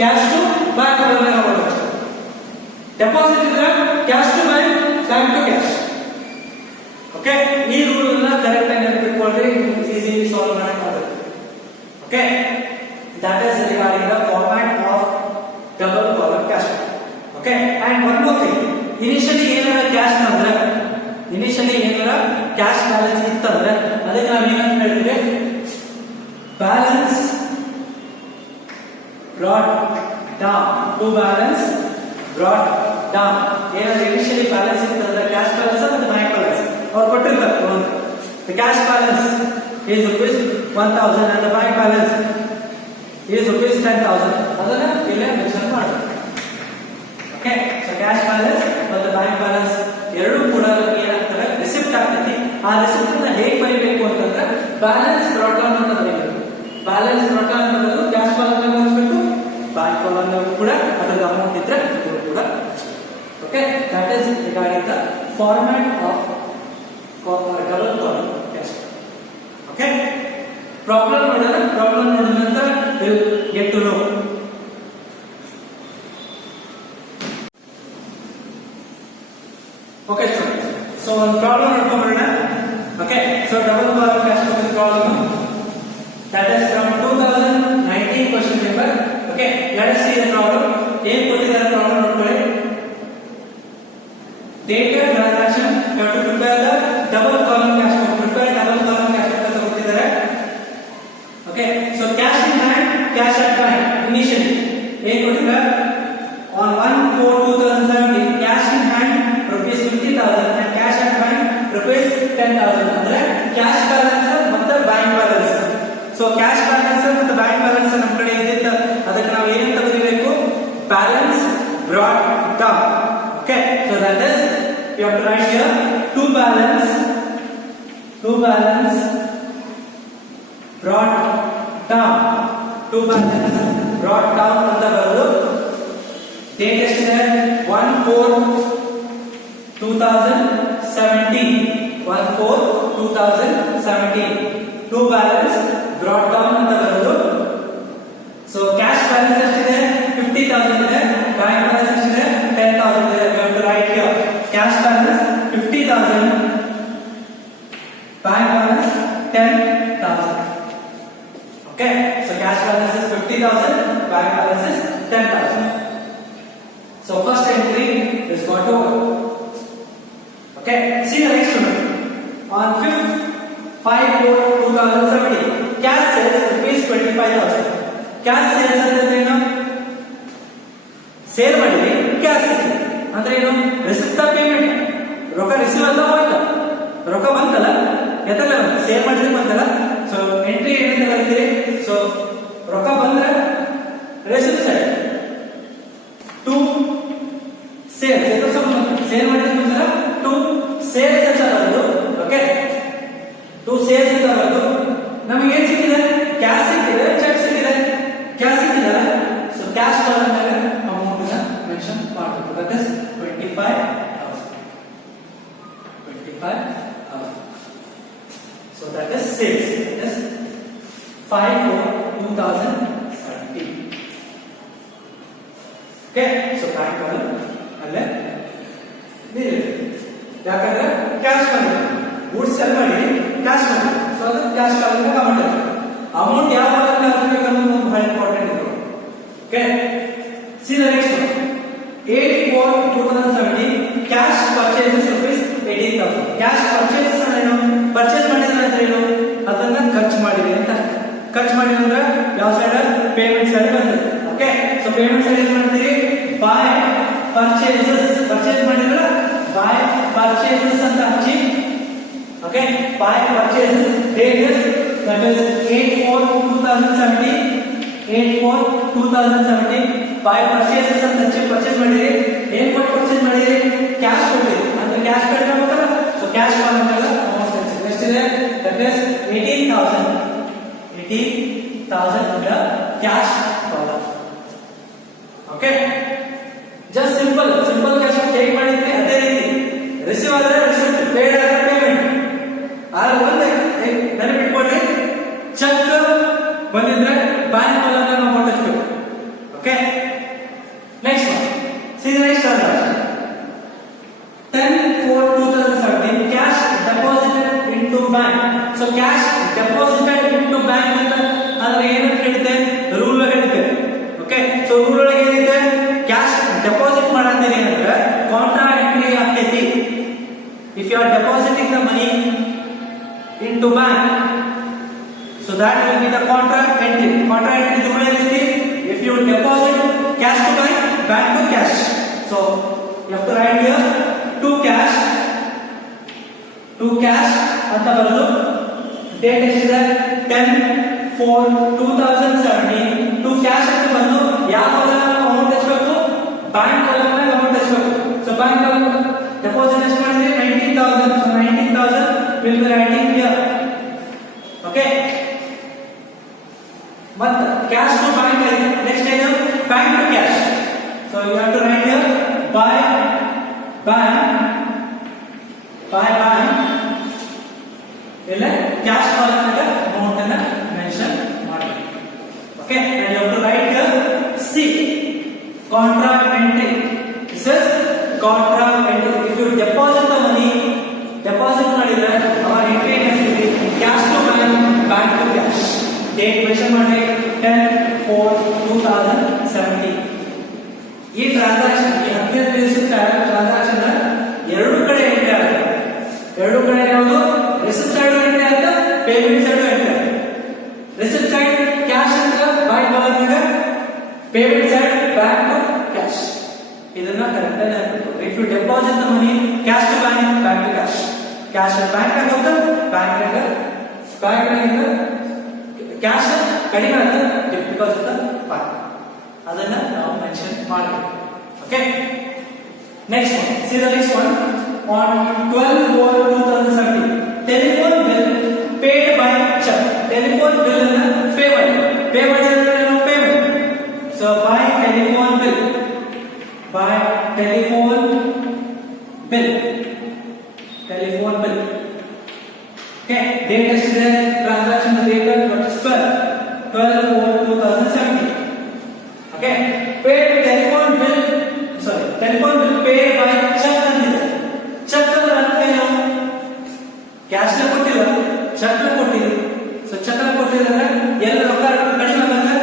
cash to bank ಕಾಲಮ್ ಹಚ್ಚೋದು deposit ಇದ್ರೆ cash to bank to cash okay ಈ rule ಅನ್ನ correct ಆಗಿ ನೆನಪಿಟ್ಕೊಂಡ್ರೆ easily solve ಮಾಡಕ್ಕಾಗುತ್ತೆ okay that is regarding the format of double column cash book okay and one more thing, initially ಏನಾರ cash ಅಂದ್ರೆ cash balance ಇತ್ತಂದ್ರೆ ಅದಕ್ಕೆ ನಾವು ಏನಂತ ಹೇಳ್ತೀವಿ, balance brought down, to balance brought down. ಏನಾದ್ರೆ ಇನಿಷಿಯಲಿ ಬ್ಯಾಲೆನ್ಸ್ ಇತ್ತಂದ್ರೆ ಕ್ಯಾಶ್ ಬ್ಯಾಲೆನ್ಸ್ ಮತ್ತು ಬ್ಯಾಂಕ್ ಬ್ಯಾಲೆನ್ಸ್ ಅವ್ರು ಕೊಟ್ಟಿರ್ತಾರೆ. The cash balance is rupees 1000 and the bank balance is rupees 10,000. ಅದನ್ನ ಇಲ್ಲಿ ಮೆನ್ಷನ್ ಮಾಡಬೇಕು. ಓಕೆ, ಸೊ ಕ್ಯಾಶ್ ಬ್ಯಾಲೆನ್ಸ್ ಮತ್ತು ಬ್ಯಾಂಕ್ ಬ್ಯಾಲೆನ್ಸ್ ಎರಡೂ ಕೂಡ ಏನಾಗ್ತವೆ, ರಿಸಿಪ್ಟ್ ಆಗ್ತೈತಿ. ಆ ರಿಸಿಪ್ಟ್ ಅನ್ನ ಹೇಗೆ ಬರೀಬೇಕು ಅಂತಂದ್ರೆ ಬ್ಯಾಲೆನ್ಸ್ ಬ್ರಾಟ್ ಡೌನ್ ಅಂತ ಬರೀಬೇಕು. ಬ್ಯಾಲೆನ್ಸ್ ಬ್ರಾಟ್ ಡೌನ್ ಅನ್ನೋದು ಕ್ಯಾಶ್ ಕಾಲಮ್ ನಲ್ಲಿ ಹಾಕಬೇಕು, ಬ್ಯಾಂಕ್ ಕಾಲಮ್ ನಲ್ಲಿ ಕೂಡ ಅದರ ಅಮೌಂಟ್ ಇದ್ರೆ ಅದು ಕೂಡ. Okay, that is regarding the format of double column cash. Okay, problem ನೋಡಿದ ನಂತರ will get to know. Okay, so ಒಂದು ಪ್ರಾಬ್ಲಮ್ ನೋಡ್ಕೊಂಡ್ಬಿಡೋಣ. Okay, so double column cash problem that is from 2019 question paper. Okay, let us see the problem. ಏನ್ ಕೊಟ್ಟಿದ್ದಾರೆ problem ನೋಡ್ಕೊಳ್ಳಿ. Data transaction, you have to prepare the double column cash flow. Prepare double column cash flow ಅಂತ ಕೊಟ್ಟಿದ್ದಾರೆ. Okay, so cash in hand, cash at bank. Initially, ಏನ್ ಕೊಟ್ಟಿದ್ದಾರೆ? On 1/4/2017, cash in hand rupees 50,000 and cash at bank rupees 10,000. ಅಂದ್ರೆ cash balance ಮತ್ತು bank balance. So cash balance ಮತ್ತು bank balance ನಮ್ಮ ಕಡೆ ಇದ್ದಿದ್ದ ಅದಕ್ಕೆ ನಾವು ಏನಂತ ಬರೀಬೇಕು? Balance brought down. Okay, so that is you have to write here to balance brought down. To balance brought down ಅಂತ ಬರೋದು. Date ಎಷ್ಟಿದೆ? 1/4/2017. 1/4/2017. To balance brought down ಅಂತ ಬರೋದು. So cash balance ಎಷ್ಟಿದೆ? 50,000 ಇದೆ. Bank balance ಎಷ್ಟಿದೆ? 10,000 ಇದೆ. We have to write here cash balance 50,000, bank balance 10,000. Okay, so cash balance is 50,000, bank balance is 10,000. So first entry is got over. Okay, see the next one. On 5/5/2017, cash sales rupees 25,000. Cash sales ಅಂದ್ರೆ ಏನು? Sale ಮಾಡಿದ್ರೆ cash ಸಿಕ್ಕಿದೆ ಅಂದ್ರೆ ಏನು? Receipt of payment. ರೊಕ್ಕ receive ಅಲ್ಲ, ಹೋಯ್ತು, ರೊಕ್ಕ ಬಂತಲ್ಲ, ಎದಲ್ಲ ಸೇಲ್ ಮಾಡಿದ್ರೆ ಬಂತಲ್ಲ. ಸೊ ಎಂಟ್ರಿ ಏನಂತ ಕರಿತೀರಿ? ಸೊ ರೊಕ್ಕ ಬಂದ್ರೆ ರಿಸಿಪ್ಟ್ ಸೈಡ್ ಟು ಸೇಲ್ಸ್, ಎದ್ರ ಸಂಬಂಧ ಸೇಲ್ ಮಾಡಿದ್ರೆ ಬಂದ್ರೆ ಟು ಸೇಲ್ಸ್ ಅಂತ ಬರೋದು. ಓಕೆ, ಟು ಸೇಲ್ಸ್ ಅಂತ ಬರೋದು. ನಮಗೆ ಏನ್ ಸಿಕ್ಕಿದೆ? ಕ್ಯಾಶ್ ಸಿಕ್ಕಿದೆ, ಚೆಕ್ ಸಿಕ್ಕಿದೆ. ಕ್ಯಾಶ್ ಸಿಕ್ಕಿದಲ್ಲ, ಸೊ ಕ್ಯಾಶ್ ಕಾಲಮ್ ಅಮೌಂಟ್ ನ ಮೆನ್ಷನ್ ಮಾಡಬೇಕು. That is 25,000. So that is sales. That is 5/4/2017. Okay, so bank column ಅಲ್ಲೇ ಇದೆ. ಯಾಕಂದ್ರೆ ಕ್ಯಾಶ್ ಬಂದಿದೆ, ಗೂಡ್ಸ್ ಸೆಲ್ ಮಾಡಿ ಕ್ಯಾಶ್ ಬಂದಿದೆ. ಸೊ ಅದು ಕ್ಯಾಶ್ ಕಾಲಮ್ ಅಮೌಂಟ್ ಇದೆ. ಅಮೌಂಟ್ ಯಾವ ಕಾಲಮ್ ಹಾಕಬೇಕು ಅನ್ನೋದು ಬಹಳ ಇಂಪಾರ್ಟೆಂಟ್ ಇದೆ. Okay, see the next one. 8/4/2017, cash purchases rupees 18,000. Cash purchases ಏನು? ಪರ್ಚೇಸ್ ಮಾಡಿದ್ರೆ ಅಂದ್ರೆ ಏನು? ಅದನ್ನ ಖರ್ಚು ಮಾಡಿದ್ರೆ ಅಂತ. ಖರ್ಚು ಮಾಡಿದ್ರೆ ಅಂದ್ರೆ ಯಾವ ಸೈಡ್? ಪೇಮೆಂಟ್ ಸೈಡ್ ಬರ್ತದೆ. ಓಕೆ, ಸೊ ಪೇಮೆಂಟ್ ಸೈಡ್ ಏನ್ ಮಾಡ್ತೀರಿ? By purchases. ಪರ್ಚೇಸ್ ಮಾಡಿದ್ರೆ ಬೈ ಪರ್ಚೇಸಸ್ ಅಂತ ಹಚ್ಚಿ. Okay, by purchases. Date is that is 8/4/2017. 8/4/2017 by purchases ಅಂತ ಹಚ್ಚಿ ಪರ್ಚೇಸ್ ಮಾಡಿರಿ. ಏನ್ ಕೊಟ್ಟು ಪರ್ಚೇಸ್ ಮಾಡಿರಿ? ಕ್ಯಾಶ್ ಕೊಟ್ಟಿರಿ. ಅಂದ್ರೆ ಕ್ಯಾಶ್ ಕಡಿಮೆ ಆಗುತ್ತಲ್ಲ, ಸೊ ಕ್ಯಾಶ್ ಕಾಲಮ್ ಅಲ್ಲ ಅಮೌಂಟ್ ಎಷ್ಟಿದೆ? That is 18,000. 18,000 in the cash column. Okay, just simple cash ಹೇಗೆ ಮಾಡಿದ್ರಿ ಅದೇ ರೀತಿ. ರಿಸೀವ್ ಆದ್ರೆ ರಿಸಿಪ್ಟ್, ಪೇಡ್ ಆದ್ರೆ ಪೇಮೆಂಟ್. ಆದ್ರೆ ಒಂದೇ ನೆನಪಿಟ್ಕೊಡ್ರಿ, ಚೆಕ್ ಬಂದಿದ್ರೆ ಬ್ಯಾಂಕ್ ಕಾಲಮ್ ನ ಅಮೌಂಟ್ ಹಚ್ಚಬೇಕು. Okay, next one. See the next transaction. 10/4/2017, cash deposited into bank. So cash deposited into bank ಅಂತ ಅಂದ್ರೆ ಏನಂತ ಹೇಳುತ್ತೆ? Rule vegan into bank. So that will be the contra entry. Contra entry is if you deposit cash to bank, bank to cash. So you have to write here to cash ಅಂತ ಬರೋದು. Date ಎಷ್ಟಿದೆ 10/4/2017. To cash ಅಂತ ಬಂದು ಯಾವ amount ಹಚ್ಚಬೇಕು, bank column amount ಹಚ್ಚಬೇಕು. So bank column deposit ಎಷ್ಟು ಮಾಡಿದ್ರೆ 19,000. So 19,000 will be writing here. Okay. But cash to bank is next ಏನು bank to cash. So you have to write here by bank ಇಲ್ಲ cash column ಗೆ amount ಅನ್ನು mention ಮಾಡಿ. Okay, and you have to write here C contra entry. This is contra entry. If you deposit the money, deposit ಮಾಡಿದ್ರೆ our entry ಏನಿದೆ cash to bank, bank to cash. Date mention ಮಾಡಿ 10/4/2017. ಈ transaction ಈ 15 ದಿವಸದ transaction ಎರಡು ಕಡೆ entry ಆಗುತ್ತೆ. ಎರಡು ಕಡೆ ಯಾವುದು ರಿಸಿಪ್ಟ್ ಸೈಡ್ ಎಂಟ್ರಿ ಆಗುತ್ತೆ, ಪೇಮೆಂಟ್ ಸೈಡ್ ಎಂಟ್ರಿ ಆಗುತ್ತೆ. ರಿಸಿಪ್ಟ್ ಸೈಡ್ ಕ್ಯಾಶ್ ಅಂತ ಬ್ಯಾಂಕ್ ಕಾಲಮ್ ಗೆ, payment side bank to cash. ಇದನ್ನ ಕರೆಕ್ಟ್ ಆಗಿ ಹಾಕಬೇಕು. If you deposit the money cash to bank, bank to cash. Cash bank ಆಗುತ್ತೆ, ಬ್ಯಾಂಕ್ ಕ್ಯಾಶ್ ಕಡಿಮೆ ಆಗುತ್ತೆ ಬಿಕಾಸ್ ಆಫ್ ದ ಬ್ಯಾಂಕ್. ಅದನ್ನ ನಾವು ಮೆನ್ಷನ್ ಮಾಡಬೇಕು. Okay, next one. C the next one. On 12/4/2017 telephone bill paid by check. Telephone bill ಅನ್ನು pay ಮಾಡಿದ್ರೆ ನಾವು payment. So by telephone bill okay, date ಎಷ್ಟಿದೆ, transaction date 12/4/2017. okay, paid telephone bill paid by check ಅಂತಿದೆ. Check ಅಂದ್ರೆ ಅರ್ಥ ಏನು, cash ನ ಕೊಟ್ಟಿಲ್ಲ, ಚೆಕ್ ನ ಕೊಟ್ಟಿಲ್ಲ. ಸೊ ಚೆಕ್ ನ ಕೊಟ್ಟಿದ್ರೆ ಎಲ್ಲ ರೊಕ್ಕ ಕಡಿಮೆ ಆಗುತ್ತೆ,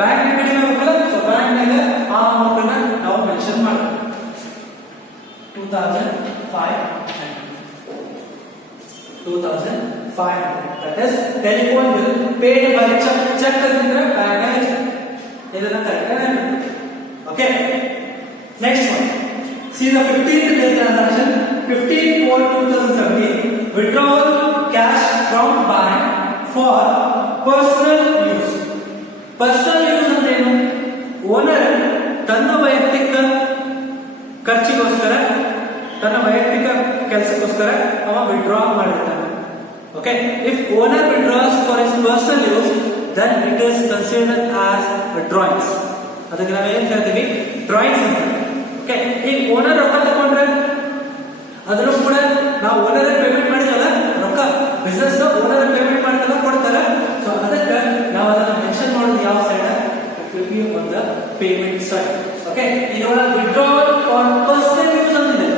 ಬ್ಯಾಂಕ್ ಕಡಿಮೆ ಆಗಬೇಕಲ್ಲ. ಸೊ ಬ್ಯಾಂಕ್ ನಾಗ ಆ ಅಮೌಂಟ್ ಅನ್ನ ನಾವು ಮೆನ್ಷನ್ ಮಾಡಬೇಕು. 2,500 that is telephone bill paid by check. Check ಅಂದ್ರೆ ಬ್ಯಾಂಕ್ ನಾಗ ಇದನ್ನ ಕರೆಕ್ಟ್ ಆಗಿ. Okay, next one. See the 15th day transaction 15/4/2017 withdrawal cash from bank for personal use. Personal use ಅಂದ್ರೇನು, ಓನರ್ ತನ್ನ ವೈಯಕ್ತಿಕ ಖರ್ಚಿಗೋಸ್ಕರ, ತನ್ನ ವೈಯಕ್ತಿಕ ಕೆಲಸಕ್ಕೋಸ್ಕರ ಅವ ವಿಡ್ರಾ ಮಾಡಿರ್ತಾನೆ. Okay, if owner withdraws for his personal use then it is considered as drawings. ಅದಕ್ಕೆ ನಾವು ಏನು ಹೇಳ್ತೀವಿ, ಡ್ರಾಯಿಂಗ್ಸ್ ಅಂತ. ಓಕೆ, ಈಗ ಓನರ್ ರೊಕ್ಕ ತಗೊಂಡ್ರೆ ಅದನ್ನು ಕೂಡ ನಾವು ಓನರ್ ಪೇಮೆಂಟ್ ಮಾಡಿದಲ್ಲ, ರೊಕ್ಕ ಬಿಸ್ನೆಸ್ ಓನರ್ ಪೇಮೆಂಟ್ ಮಾಡಿದಾಗ ಕೊಡ್ತಾರೆ. ಸೊ ಅದಕ್ಕೆ ನಾವು ಅದನ್ನ ಮೆನ್ಷನ್ ಮಾಡೋದು ಯಾವ side, it will be on the payment side. Okay, ಇದರೊಳಗೆ ವಿಡ್ರಾವಲ್ ಫಾರ್ ಪರ್ಸನಲ್ ಯೂಸ್ ಅಂತಿದೆ,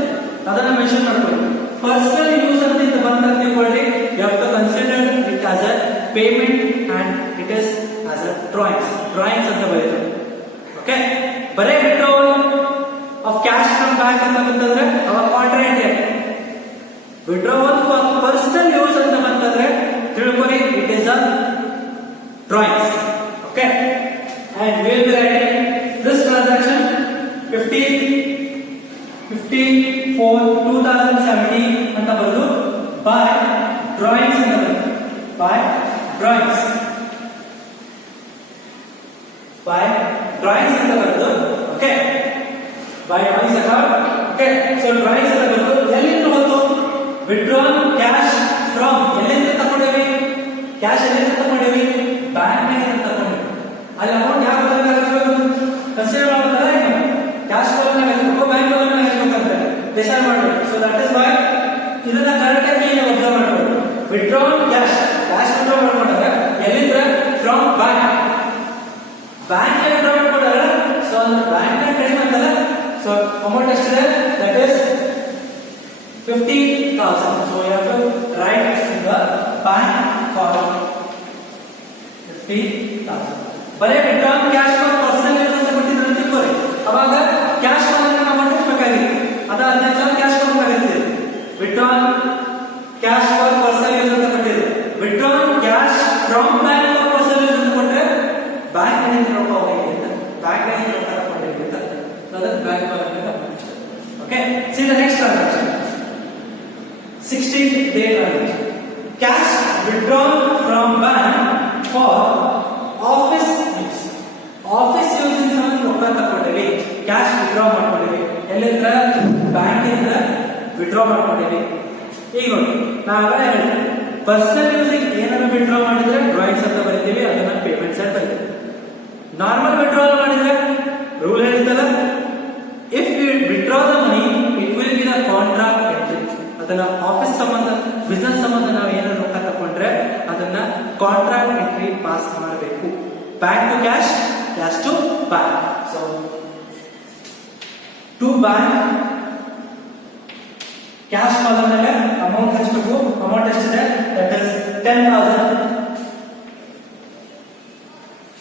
ಅದನ್ನ ಮೆನ್ಷನ್ ಮಾಡ್ಕೊಳ್ಳಿ. ಪರ್ಸನಲ್ ಯೂಸ್ ಅಂತ ಬಂದ ತಿಳ್ಕೊಳ್ಳಿ, you have to consider it as a payment and it is as a drawings ಅಂತ ಬರೀತಾರೆ. ಓಕೆ, ಬರೇ withdrawal of cash from bank ಅಂತ ಬಂತಂದ್ರೆ ಅವ contra entry. Withdrawal for personal use ಅಂತ ಬಂತಂದ್ರೆ ತಿಳ್ಕೊಳ್ಳಿ it is a drawings. Okay, and we will be writing this transaction 15/4/2017 ಅಂತ ಬರೆದು by drawings ಅಂತ ಬರೆದು by drawings ಅಂತ ಬರೆದು. Okay, by drawings account. Okay, so drawings ಅಂತ ಬರೆದು ಎಲ್ಲಿಂದ ಬಂತು, withdrawn cash from ಎಲ್ಲಿಂದ ತಗೊಂಡೇವಿ, ಕ್ಯಾಶ್ ಎಲ್ಲಿಂದ ತಗೊಂಡೇವಿ, ಬ್ಯಾಂಕ್ ನಾಗ ತಗೊಂಡೇವಿ. ಅಲ್ಲಿ ಅಮೌಂಟ್ ಯಾವ ಕಾಲಮ್ನಾಗ ಹಚ್ಚಬೇಕು ಕನ್ಸಿಡರ್ ಮಾಡ್ತಾರ, ಕ್ಯಾಶ್ ಕಾಲಮ್ನಾಗ ಹಚ್ಚಬೇಕು, ಬ್ಯಾಂಕ್ ಕಾಲಮ್ನಾಗ ಹಚ್ಚಬೇಕು ಅಂತ ಡಿಸೈಡ್ ಮಾಡಬೇಕು. ಸೊ ದಟ್ ಇಸ್ ವೈ ಇದನ್ನ ಕರೆಕ್ಟ್ ಆಗಿ ಅಬ್ಸರ್ವ್ ಮಾಡಬೇಕು. withdrawn cash withdraw ಮಾಡ್ಕೊಂಡಾಗ ಎಲ್ಲಿಂದ, ಫ್ರಮ್ ಬ್ಯಾಂಕ್ withdraw ಮಾಡ್ಕೊಂಡಾಗ. ಸೊ ಬ್ಯಾಂಕ್ ನಾಗ ಕಡಿಮೆ ಅಂತಲ್ಲ, so amount ಎಷ್ಟಿದೆ, that is 50,000. so you have to write in the bank column 50,000. ಬರೇ withdrawn cash for personal use ಅಂತ ಕೊಟ್ಟಿದ್ರೆ ತಿಳ್ಕೊಳ್ಳಿ, ಅವಾಗ ಕ್ಯಾಶ್ ಕಾಲಮ್ ಅಮೌಂಟ್ ಎಷ್ಟು ಬೇಕಾಗಿತ್ತು, ಅದ 15,000 ಕ್ಯಾಶ್ ಕಾಲಮ್ ಆಗಿರ್ತದೆ. withdrawn cash for personal use ಅಂತ ಕೊಟ್ಟಿದ್ರು, cash withdrawn from bank for office use. Office use in some ರೊಕ್ಕ ತಗೊಂಡಿವಿ, ಕ್ಯಾಶ್ ವಿಡ್ರಾ ಮಾಡ್ಕೊಂಡಿವಿ, ಎಲ್ಲಿಂದ ಬ್ಯಾಂಕ್ ಇಂದ ವಿಡ್ರಾ ಮಾಡ್ಕೊಂಡಿವಿ. ಈಗ ನೋಡಿ ನಾವೆಲ್ಲ ಹೇಳಿ ಪರ್ಸನಲ್ ಯೂಸಿಗೆ ಏನಾದ್ರು ವಿಡ್ರಾ ಮಾಡಿದ್ರೆ ಡ್ರಾಯಿಂಗ್ಸ್ ಅಂತ ಬರಿತೀವಿ, ಅದನ್ನ ಪೇಮೆಂಟ್ಸ್ ಅಂತ ಬರಿತೀವಿ. ನಾರ್ಮಲ್ ವಿಡ್ರಾಲ್ ಮಾಡಿದ್ರೆ ರೂಲ್ ಹೇಳ್ತಲ್ಲ, if you withdraw the money it will be the contract entry. ಅದನ್ನ ಆಫೀಸ್ ಸಂಬಂಧ ಬಿಸ್ನೆಸ್ ಸಂಬಂಧ ನಾವು ಏನಾದ್ರು ರೊಕ್ಕ ತಗೊಂಡ್ರೆ ಅದನ್ನ ಕಾಂಟ್ರಾಕ್ಟ್ ಎಂಟ್ರಿ ಪಾಸ್ ಮಾಡಬೇಕು. Bank to cash, cash to bank. So to bank cash ಕಾಲಮ್ನಾಗ ಅಮೌಂಟ್ ಹಚ್ಚಬೇಕು. ಅಮೌಂಟ್ ಎಷ್ಟಿದೆ? That is 10,000.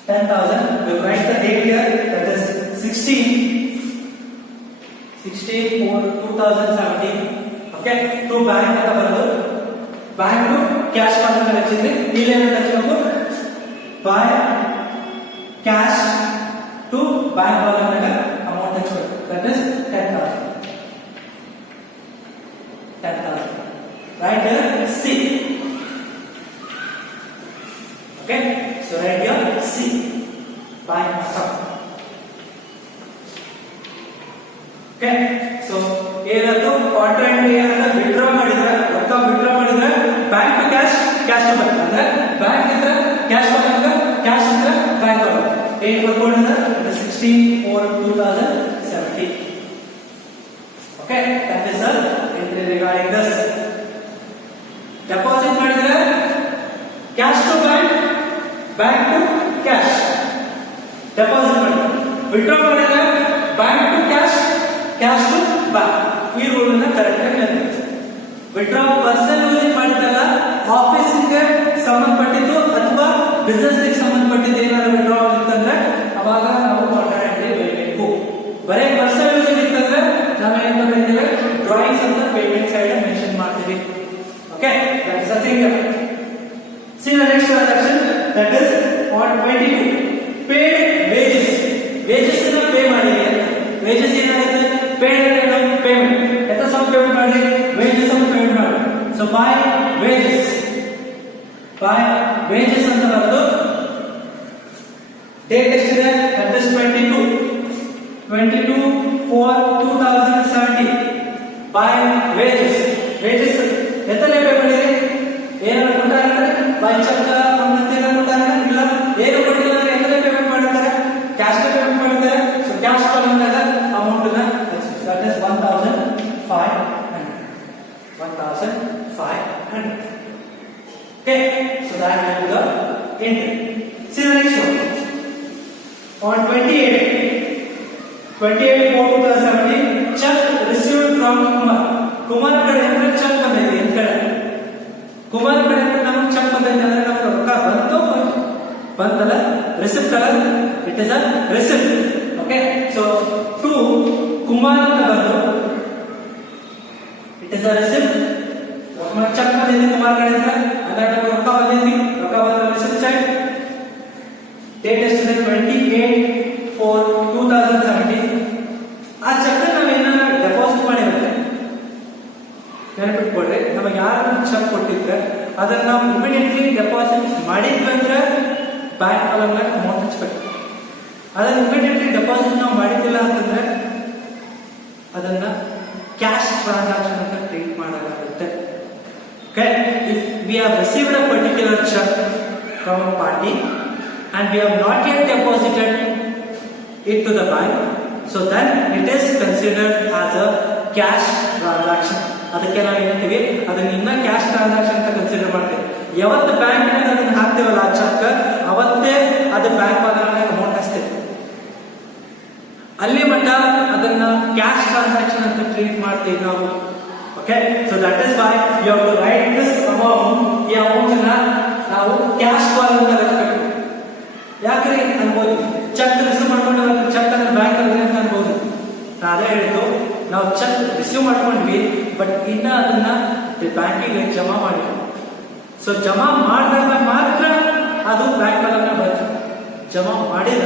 10,000. We write the date here, that is 16/4/2017. Okay, to bank ಅಂತ ಬರೋದು. ಬ್ಯಾಂಕ್ ಟು ಕ್ಯಾಶ್ ಕಾಲಮ್ ಹಚ್ಚಿದ್ರೆ ಇಲ್ಲಿ ಏನಂತ ಹಚ್ಚಬೇಕು? ಬೈ ಕ್ಯಾಶ್ ಟು ಬ್ಯಾಂಕ್ ಕಾಲಮ್ನಾಗ ಅಮೌಂಟ್ ಹಚ್ಚಬೇಕು. That is 10,000. 10,000. Right here C. Okay, so right here C. Buying account. Okay, so ಏನದು contract ಏನಂದ್ರೆ ವಿಡ್ರಾ ಮಾಡಿದ್ರೆ ರೊಕ್ಕ ವಿಡ್ರಾ ಮಾಡಿದ್ರೆ bank to cash, cash to bank. ಅಂದ್ರೆ ಬ್ಯಾಂಕ್ ಇಂದ ಕ್ಯಾಶ್ ಬಂದಾಗ ಕ್ಯಾಶ್ ಇಂದ ಬ್ಯಾಂಕ್ ಬರುತ್ತೆ. ಏನ್ ಬರ್ಕೊಂಡಿದೆ? 16/4/2017. Okay, that is the entry regarding this. Deposit ಮಾಡಿದ್ರೆ cash to bank, bank to cash. Deposit ಮಾಡಿ ವಿಡ್ರಾ ಮಾಡಿದ್ರೆ bank to cash, cash to bank. ಈ ರೂಲ್ ಅನ್ನ ಕರೆಕ್ಟ್ ಆಗಿ ನೆನಪಿಸಿ. ವಿಡ್ರಾ ಪರ್ಸನಲ್ ಯೂಸ್ ಮಾಡಿದಾಗ ಆಫೀಸ್ಗೆ ಸಂಬಂಧಪಟ್ಟಿದ್ದು ಅಥವಾ ಬಿಸ್ನೆಸ್ ಗೆ ಸಂಬಂಧಪಟ್ಟಿದ್ದು ಏನಾದ್ರು ವಿಡ್ರಾ ಇತ್ತಂದ್ರೆ ಅವಾಗ ನಾವು ಕಾಂಟ್ರಾಕ್ಟ್ ಎಂಟ್ರಿ ಬರೀಬೇಕು. ಬರೀ ಪರ್ಸನಲ್ ಯೂಸ್ ಇತ್ತಂದ್ರೆ ನಾವು ಏನ್ ಬರೀತೀವಿ? ಡ್ರಾಯಿಂಗ್ಸ್ ಅಂತ ಪೇಮೆಂಟ್ ಸೈಡ್ ಮೆನ್ಷನ್ ಮಾಡ್ತೀವಿ. Okay, that is the thing. See the next transaction, that is on 22. Paid wages. Wages is pay ಮಾಡಿದೆ. Wages ಏನಾಗುತ್ತೆ? Paid and payment. ಎಷ್ಟು ಸಮ ಪೇಮೆಂಟ್ ಮಾಡಿ? Wages ಸಮ ಪೇಮೆಂಟ್ ಮಾಡಿ. So by wages. By wages ಅಂತ ಬರೋದು. Date ಎಷ್ಟಿದೆ? That is 22/4/2017. By wages. Wages ಎತ್ತಲೇ pay ಮಾಡಿದ್ರೆ ಏನಾದ್ರು ಕೊಟ್ಟಾರೆ? ಬೈ ಚೆಕ್ ಮತ್ತೆ ಕೊಟ್ಟಾರೆ? ಇಲ್ಲ, ಏನು ಕೊಟ್ಟಿಲ್ಲ ಅಂದ್ರೆ ಎತ್ತಲೇ ಪೇಮೆಂಟ್ ಮಾಡಿರ್ತಾರೆ, ಕ್ಯಾಶ್ ಪೇಮೆಂಟ್ ಮಾಡಿರ್ತಾರೆ. ಸೊ ಕ್ಯಾಶ್ ಕಾಲಮ್ನಾಗ ಅಮೌಂಟ್ ನ that is 1,500. 1,500. Okay, so that will be the entry. See the next one. On 28/4/2017, check received from Kumar. Kumar ಕಡೆಯಿಂದ ಚೆಕ್ ಬಂದೈತಿ ಅಂತ ಹೇಳಿ, ಕುಮಾರ್ ಕಡೆಯಿಂದ ನಮಗೆ ಚೆಕ್ ಬಂದೈತಿ ಅಂದ್ರೆ ನಮ್ಗೆ ರೊಕ್ಕ ಬಂತಲ್ಲ, ರಿಸಿಪ್ಟ್ ಅಲ್ಲ, it is a receipt. Okay, so to Kumar ಅಂತ ಬಂದು it is a receipt. Cheque ಬಂದೈತಿ ಕುಮಾರ್ ಕಡೆಯಿಂದ, ಅಂದ್ರೆ ನಮ್ಗೆ ರೊಕ್ಕ ಬಂದೈತಿ, ರೊಕ್ಕ ಬಂದ ರಿಸಿಪ್ಟ್ ಸೈಡ್. ಡೇಟ್ ಎಷ್ಟಿದೆ? 28/4/2017. ಆ ಚೆಕ್ ನಾವೇನಾರ ಡೆಪಾಸಿಟ್ ಮಾಡಿರುತ್ತೆ, ನೆನಪಿಟ್ಕೊಳ್ರಿ. ನಮಗೆ ಯಾರು ಚೆಕ್ ಕೊಟ್ಟಿದ್ರೆ ಅದನ್ನ ನಾವು ಇಮಿಡಿಯೇಟ್ಲಿ ಡೆಪಾಸಿಟ್ ಮಾಡಿದ್ವಿ ಅಂದ್ರೆ ಬ್ಯಾಂಕ್ ಕಾಲಮ್ನಾಗ ಅಮೌಂಟ್ ಹಚ್ಬೇಕು. ಅದನ್ನ ಇಮಿಡಿಯೇಟ್ಲಿ ಡೆಪಾಸಿಟ್ ನಾವು ಮಾಡಿದ್ದಿಲ್ಲ ಅಂತಂದ್ರೆ ಅದನ್ನ ಕ್ಯಾಶ್ ಟ್ರಾನ್ಸಾಕ್ಷನ್ ಅಂತ ಟ್ರೀಟ್ ಮಾಡಲಾಗುತ್ತೆ. Okay, if we have received a particular check from a party and we have not yet deposited it to the bank, so then it is considered as a cash transaction. ಅದಕ್ಕೆ ನಾವು ಹೇಳ್ತೀವಿ ಅದನ್ನ ಇನ್ನ cash transaction ಅಂತ consider ಮಾಡ್ತೇವೆ. ಯಾವತ್ತು bank ನಾಗ ಅದನ್ನ ಹಾಕ್ತೇವಲ್ಲ ಆ ಚೆಕ್, ಅವತ್ತೇ ಅದು ಬ್ಯಾಂಕ್ ಬಾಲನ್ಯಾಗ ಅಮೌಂಟ್ ಹಚ್ತೇವೆ. ಅಲ್ಲಿ ಮಟ್ಟ ಅದನ್ನ ಕ್ಯಾಶ್ ಟ್ರಾನ್ಸಾಕ್ಷನ್ ಅಂತ ಟ್ರೀಟ್ ಮಾಡ್ತೀವಿ ನಾವು. Okay, so that is why you have to write this amount. ಈ ಅಮೌಂಟ್ ನ ನಾವು ಕ್ಯಾಶ್ ಕಾಲಮ್ ಹಚ್ಚಬೇಕು. ಯಾಕ್ರಿ ಅನ್ಬೋದು, ಚೆಕ್ ರಿಸೀವ್ ಮಾಡ್ಕೊಂಡು ಚೆಕ್ ಅಂದ್ರೆ ಬ್ಯಾಂಕ್ ಅಲ್ಲಿ ಅಂತ ಅನ್ಬೋದು. ಅದೇ ಹೇಳಿದ್ದು, ನಾವು ಚೆಕ್ ರಿಸೀವ್ ಮಾಡ್ಕೊಂಡ್ವಿ, ಬಟ್ ಇನ್ನ ಅದನ್ನ ಬ್ಯಾಂಕಿಗೆ ಜಮಾ ಮಾಡಿದ್ವಿ. ಸೊ ಜಮಾ ಮಾಡಿದಾಗ ಮಾತ್ರ ಅದು ಬ್ಯಾಂಕ್ ಕಾಲಮ್ನ ಬರುತ್ತೆ. ಜಮಾ ಮಾಡಿಲ್ಲ,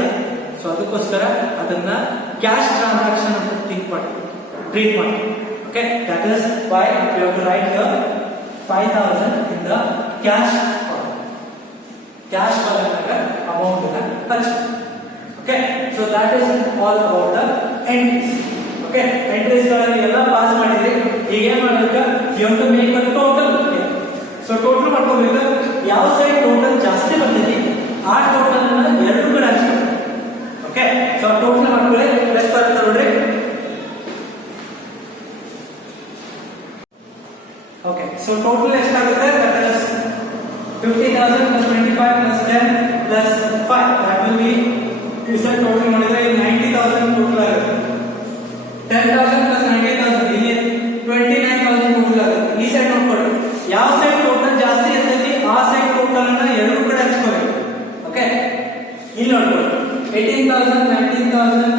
ಸೊ ಅದಕ್ಕೋಸ್ಕರ ಅದನ್ನ ಕ್ಯಾಶ್ ಟ್ರಾನ್ಸಾಕ್ಷನ್ ಅಂತ ಟ್ರೀಟ್ ಮಾಡ್ತೀವಿ. Okay, that is why we have to write here 5,000 in the cash ಕಾಲಮ್ನಾಗ ಅಮೌಂಟ್ ಹಚ್ಚಿ. Okay, so that is all about the entries. Okay, entries ಗಳಲ್ಲಿ ಎಲ್ಲ ಪಾಸ್ ಮಾಡಿದ್ರಿ. ಈಗ ಏನ್ ಮಾಡ್ಬೇಕು, you have to make a total. So total ಮಾಡ್ಕೋಬೇಕು. ಯಾವ ಸೈಡ್ ಟೋಟಲ್ ಜಾಸ್ತಿ ಬಂದಿದೆ ಆ ಟೋಟಲ್ ಅನ್ನ ಎರಡು ಕಡೆ ಹಚ್ಬೇಕು. ಓಕೆ, ಸೊ ಟೋಟಲ್ ಮಾಡ್ಕೊಳ್ಳಿ. ಎಷ್ಟು ಬರುತ್ತೆ ನೋಡ್ರಿ. ಓಕೆ, ಸೊ ಟೋಟಲ್ ಎಷ್ಟಾಗುತ್ತೆ? That is 50,000 plus 25 plus 10 plus 5. That will be, ಈ ಸೈಡ್ ಟೋಟಲ್ ಮಾಡಿದ್ರೆ 90,000 ಟೋಟಲ್ ಆಗುತ್ತೆ. 10,000 plus 90,000 ಇಲ್ಲಿ 29,000 ಟೋಟಲ್ ಆಗುತ್ತೆ. ಈ ಸೈಡ್ ನೋಡ್ಕೊಳ್ಳಿ, ಯಾವ ಸೈಡ್ ಟೋಟಲ್ ಜಾಸ್ತಿ ಇರ್ತೈತಿ ಆ ಸೈಡ್ ಟೋಟಲ್ ಅನ್ನ ಎರಡು ಕಡೆ ಹಚ್ಕೋಬೇಕು. ಓಕೆ, ಇಲ್ಲಿ ನೋಡ್ಕೊಳ್ಳಿ 18,000 19,000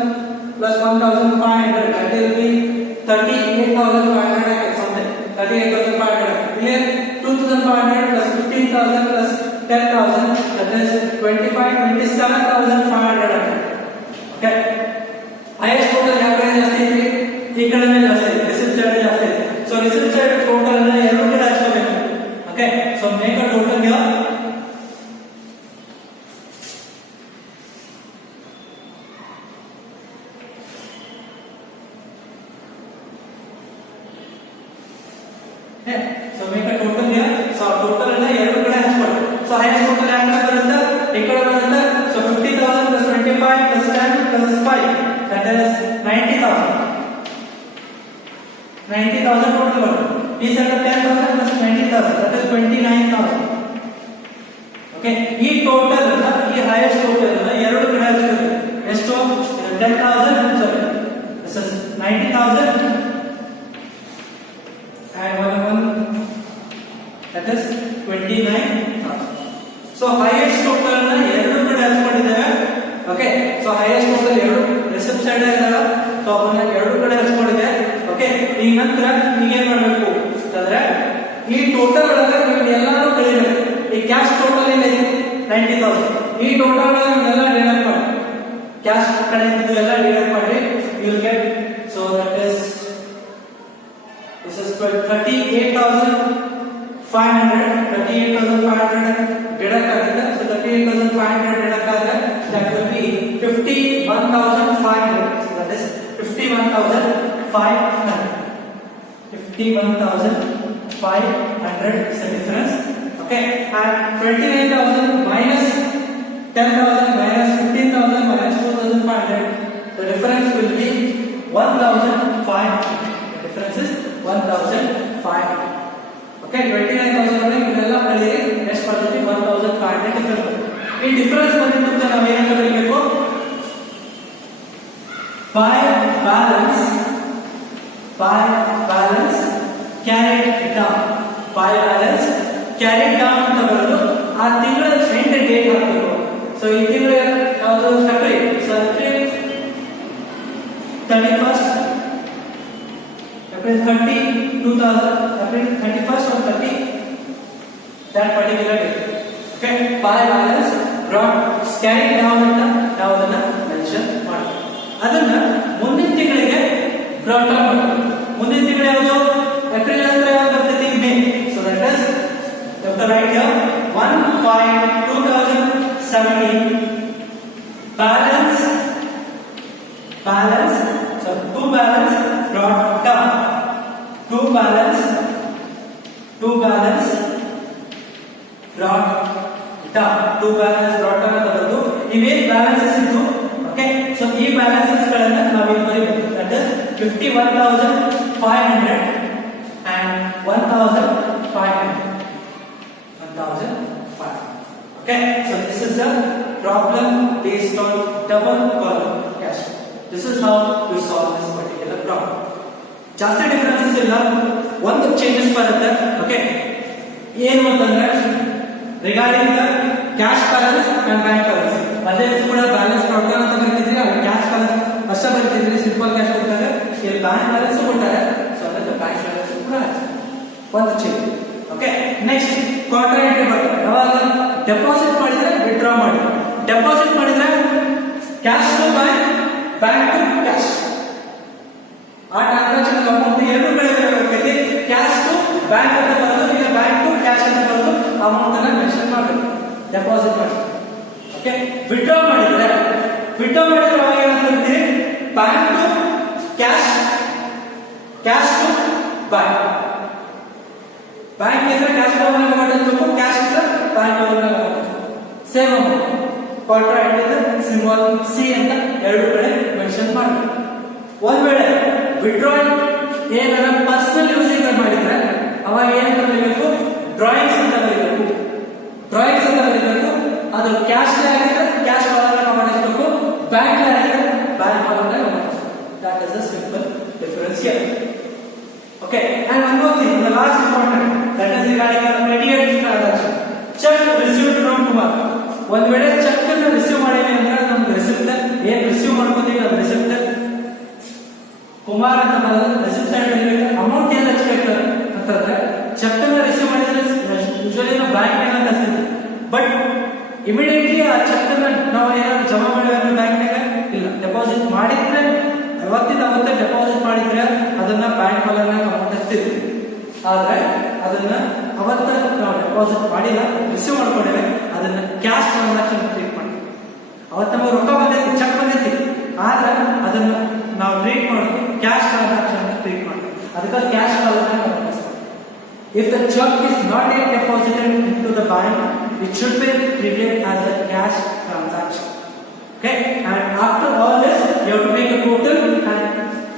plus 1,500 that will be 38,500 something. 38,500 ಇಲ್ಲಿ 2,500 plus 15,000 plus 10,000 that is 27,500. Okay, highest total ಯಾವ ಕಡೆ ಜಾಸ್ತಿ ಇದೆ? ಈ ಕಡೆನೇ ಜಾಸ್ತಿ ಇದೆ, ರಿಸಿಪ್ಟ್ ಸೈಡ್ ಜಾಸ್ತಿ ಇದೆ. ಸೊ ರಿಸಿಪ್ಟ್ ಸೈಡ್ ಟೋಟಲ್ ಅನ್ನ ಎರಡು ಕಡೆ ಹಚ್ಕೋಬೇಕು. Okay, so make a total here. So make a total here. So total ಅನ್ನ ಎರಡು ಕಡೆ ಹಚ್ಕೊಳ್ಳಿ. So highest total ಯಾವ ಕಡೆ ಬರುತ್ತೆ? ಈ ಕಡೆ ಬರುತ್ತೆ. So 50,000 plus 25 plus 10 plus 5 that is 90,000. 90,000 total ಬರುತ್ತೆ. ಈ side 10,000 plus 90,000 that is 29,000. Okay, ಈ ಟೋಟಲ್ ಅನ್ನ, ಈ highest total ಅನ್ನ ಎರಡು ಕಡೆ ಹಚ್ಕೊಳ್ಳಿ. ಎಷ್ಟು? 10,000 sorry. This is 90,000 and one that is 29,000. So highest total ಅನ್ನ ಎರಡು ಕಡೆ ಹಚ್ಕೊಂಡಿದ್ದೇವೆ. ಓಕೆ, ಸೊ highest total ಎರಡು ರಿಸಿಪ್ಟ್ ಸೈಡ್ ಇದಾವೆ. ಸೊ ಅವನ್ನ ಎರಡು ಕಡೆ ಹಚ್ಕೊಂಡಿದೆ. ಓಕೆ, ಈಗ ನಂತರ ಈಗ ಏನ್ ಮಾಡಬೇಕು ಅಂತಂದ್ರೆ ಈ ಟೋಟಲ್ ಒಳಗೆ ನೀವು ಎಲ್ಲಾನು ಕಳಿಬೇಕು. ಈ ಕ್ಯಾಶ್ ಟೋಟಲ್ ಏನಿದೆ 90,000. ಈ ಟೋಟಲ್ ಒಳಗೆ ಎಲ್ಲ ಡಿಡಕ್ಟ್ ಮಾಡಿ, ಕ್ಯಾಶ್ ಕಡೆ ಇದ್ದು ಎಲ್ಲ ಡಿಡಕ್ಟ್ ಮಾಡಿ, you will get, so that is this is 38,500 deduct ಆಗುತ್ತೆ. So 38,500 deduct ಆದ್ರೆ that will be 51,500. So that is 51,500. 51,500 is the difference. Okay, and 29,000 minus 10,000 minus 15,000 minus 2,500, the difference will be 1,500. The difference is 1,500. Okay, 29,000 ಒಳಗೆ ಇದೆಲ್ಲ ಕಳೆಯಿರಿ, ಎಷ್ಟು ಬರ್ತದೆ? 1,500 difference ಬರುತ್ತೆ. ಈ difference ಬಂದಿದ್ದು ನಾವು ಏನಂತ ಬರೀಬೇಕು? by balance carried down. by balance carried down ಅಂತ ಬರೋದು ಆ ತಿಂಗಳ ಎಂಡ್ ಡೇಟ್ ಹಾಕಬೇಕು. ಸೊ ಈ ತಿಂಗಳ ಯಾವುದು? April. So April 31st April 30, 2000, April 31st or 30, that particular day. Okay, by balance brought carried down ಅಂತ ನಾವು ಅದನ್ನ ಮೆನ್ಷನ್ ಮಾಡ್ತೀವಿ. ಅದನ್ನ ಮುಂದಿನ ತಿಂಗಳಿಗೆ ಬ್ರಾಟ್ ಅಪ್ ಮಾಡ್ತೀವಿ. ಮುಂದಿನ ತಿಂಗಳು ಯಾವುದು? ಏಪ್ರಿಲ್ ಅಂದ್ರೆ ಯಾವುದು ಬರ್ತೈತಿ? May. So that is the right here 1/5/2017 balance so to balance brought down. To balance brought down. To balance brought down ಅಂತ ಬರೋದು ಇವೇನ್ ಬ್ಯಾಲೆನ್ಸಸ್ ಇತ್ತು. ಓಕೆ, ಸೊ ಈ ಬ್ಯಾಲೆನ್ಸಸ್ ಗಳನ್ನ ನಾವು ಇಲ್ಲಿ ಬರೀಬೇಕು. That is 51,500 and 1,500. Okay, so this is a problem based on double column cash. This is how we solve this particular problem. ಜಾಸ್ತಿ differences ಇಲ್ಲ, ಒಂದು ಚೇಂಜಸ್ ಬರುತ್ತೆ. ಓಕೆ, ಏನು ಅಂತಂದ್ರೆ regarding the cash balance and bank balance, ಅದೇ ಕೂಡ balance problem ಅಂತ ಬರ್ತಿದ್ರಿ, ಅಲ್ಲಿ ಕ್ಯಾಶ್ ಬ್ಯಾಲೆನ್ಸ್ ಅಷ್ಟೇ ಬರ್ತಿದ್ರಿ, ಸಿಂಪಲ್ ಕ್ಯಾಶ್ ಕೊಡ್ತಾರೆ. ಇಲ್ಲಿ ಬ್ಯಾಂಕ್ ಬ್ಯಾಲೆನ್ಸ್ ಕೊಡ್ತಾರೆ. ಸೊ ಅದಕ್ಕೆ ಬ್ಯಾಂಕ್ ಬ್ಯಾಲೆನ್ಸ್ ಕೂಡ ಒಂದು change. Okay, next quarter entry ಬರ್ತದೆ. ಯಾವಾಗ ಡೆಪಾಸಿಟ್ ಮಾಡಿದ್ರೆ ವಿತ್ಡ್ರಾ ಮಾಡಿ, ಡೆಪಾಸಿಟ್ ಮಾಡಿದ್ರೆ cash to bank, bank to cash. ಆ ಟ್ರಾನ್ಸಾಕ್ಷನ್ ಅಮೌಂಟ್ ಎರಡು ಕಡೆ ಬರಬೇಕೈತಿ. ಕ್ಯಾಶ್ ಟು ಬ್ಯಾಂಕ್ ಅಂತ ಬರೋದು, ಈಗ ಬ್ಯಾಂಕ್ ಟು ಕ್ಯಾಶ್ ಅಂತ ಬರೋದು ಅಮೌಂಟ್ ಅನ್ನ ಮೆನ್ಷನ್ ಮಾಡಬೇಕು, ಡೆಪಾಸಿಟ್ ಮಾಡಿ. ಓಕೆ, ವಿಡ್ರಾ ಮಾಡಿದ್ರೆ ಅವಾಗ ಏನಂತೀರಿ, bank to cash, cash to bank. Bank ಇದ್ರೆ ಕ್ಯಾಶ್ ಅಮೌಂಟ್ ಮಾಡಬೇಕು, ಕ್ಯಾಶ್ ಇದ್ರೆ ಬ್ಯಾಂಕ್ ಅಮೌಂಟ್ ಮಾಡಬೇಕು. ಸೇಮ್ ಅಮೌಂಟ್ ಕಾಂಟ್ರಾಕ್ಟ್ ಇದೆ ಸಿಂಬಲ್ ಸಿ ಅಂತ ಎರಡು ಕಡೆ ಮೆನ್ಷನ್ ಮಾಡಬೇಕು. ಒಂದ್ ವೇಳೆ ವಿಡ್ರಾಯಿಂಗ್ ಏನಾರ ಪರ್ಸನಲ್ ಯೂಸಿಂಗ್ ಮಾಡಿದ್ರೆ ಅವಾಗ ಏನಂತ ಬರೀಬೇಕು, ಡ್ರಾಯಿಂಗ್ಸ್ ಅಂತ ಬರೀಬೇಕು. ಡ್ರಾಯಿಂಗ್ಸ್ ಅಂತ ಬರೀಬೇಕು. ಅದು ಕ್ಯಾಶ್ ಆಗಿದ್ರೆ ಕ್ಯಾಶ್ ಕಾಲಮ್ ಮಾಡಿಸಬೇಕು, ಬ್ಯಾಂಕ್ ಆಗಿದ್ರೆ ಬ್ಯಾಂಕ್ ಕಾಲಮ್ ಮಾಡಿಸಬೇಕು. That is a simple difference here. Okay, and one more thing, the last important, that is regarding the immediate transaction. Check received from Kumar. ಒಂದ್ ವೇಳೆ check ಅನ್ನು receive ಮಾಡಿವಿ ಅಂದ್ರೆ ನಮ್ಗೆ receipt ಏನ್ ರಿಸೀವ್ ಮಾಡ್ಕೋತೀವಿ ಅದು ರಿಸಿಪ್ಟ್ ಕುಮಾರ್ ಅಂತ ಬರೋದು ರಿಸಿಪ್ಟ್ ಸೈಡ್ ಇರಬೇಕು. ಅಮೌಂಟ್ ಏನ್ ಹಚ್ಚಬೇಕು ಅಂತಂದ್ರೆ ಚೆಕ್ ಅನ್ನು ರಿಸೀವ್ ಮಾಡಿದ್ರೆ ಯೂಶುವಲಿ ನಾವು ಬ್ಯಾಂಕ್ ನಾಗ ಹಚ್ತೀವಿ, ಬಟ್ ಇಮಿಡಿಯೇಟ್ಲಿ ಆ ಚೆಕ್ ಅನ್ನ ನಾವು ಏನಾದ್ರು ಜಮಾ ಮಾಡಿದ್ರೆ ಬ್ಯಾಂಕ್ ನಾಗ ಇಲ್ಲ, ಡೆಪಾಸಿಟ್ ಮಾಡಿದ್ರೆ ಅವತ್ತಿಂದ ಅವತ್ತೇ ಡೆಪಾಸಿಟ್ ಮಾಡಿದ್ರೆ ಅದನ್ನ ಬ್ಯಾಂಕ್ ನಾಗ ಅಮೌಂಟ್ ಹಚ್ತೀವಿ. ಆದ್ರೆ ಅದನ್ನ ಅವತ್ತ ನಾವು ಡೆಪಾಸಿಟ್ ಮಾಡಿಲ್ಲ, ರಿಸೀವ್ ಮಾಡ್ಕೊಂಡಿವೆ, ಅದನ್ನ ಕ್ಯಾಶ್ ಟ್ರಾನ್ಸಾಕ್ಷನ್ ಟ್ರೀಟ್ ಮಾಡಿ. ಅವತ್ತ ನಮಗೆ ರೊಕ್ಕ ಬಂದೈತಿ, ಚೆಕ್ ಬಂದೈತಿ, ಆದ್ರೆ ಅದನ್ನ ನಾವು ಟ್ರೀಟ್ ಮಾಡೋದು ಕ್ಯಾಶ್ ಟ್ರಾನ್ಸಾಕ್ಷನ್ ಟ್ರೀಟ್ ಮಾಡ್ತೀವಿ. ಅದಕ್ಕೆ ಕ್ಯಾಶ್ ಕಾಲಮ್ ಬಳಸ್ತೀವಿ. If the cheque is not yet deposited into the bank, it should be treated as a cash transaction. Okay, and after all this you have to make a total, and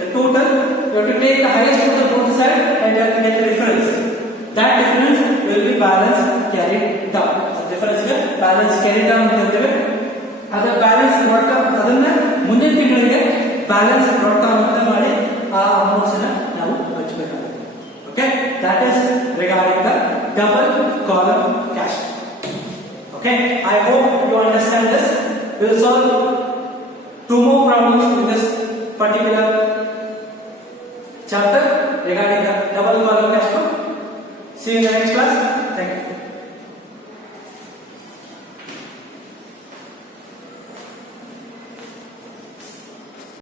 the total you have to take the highest of the both side and you have to get the difference. That difference will be balance carried down. The difference is balance carried down ಅಂತ ಹೇಳ್ತೇವೆ. ಅದರ balance ರೊಕ್ಕ ಅದನ್ನ ಮುಂದಿನ ತಿಂಗಳಿಗೆ balance ರೊಕ್ಕ ಅಂತ ಮಾಡಿ ಆ ಅಮೌಂಟ್ಸ್ ನ ನಾವು ಹಂಚಬೇಕಾಗುತ್ತೆ. Okay, that is regarding the double column cash. Okay, I hope you understand this. We will solve two more problems in this particular chapter regarding the double column cash flow. See you in the next class.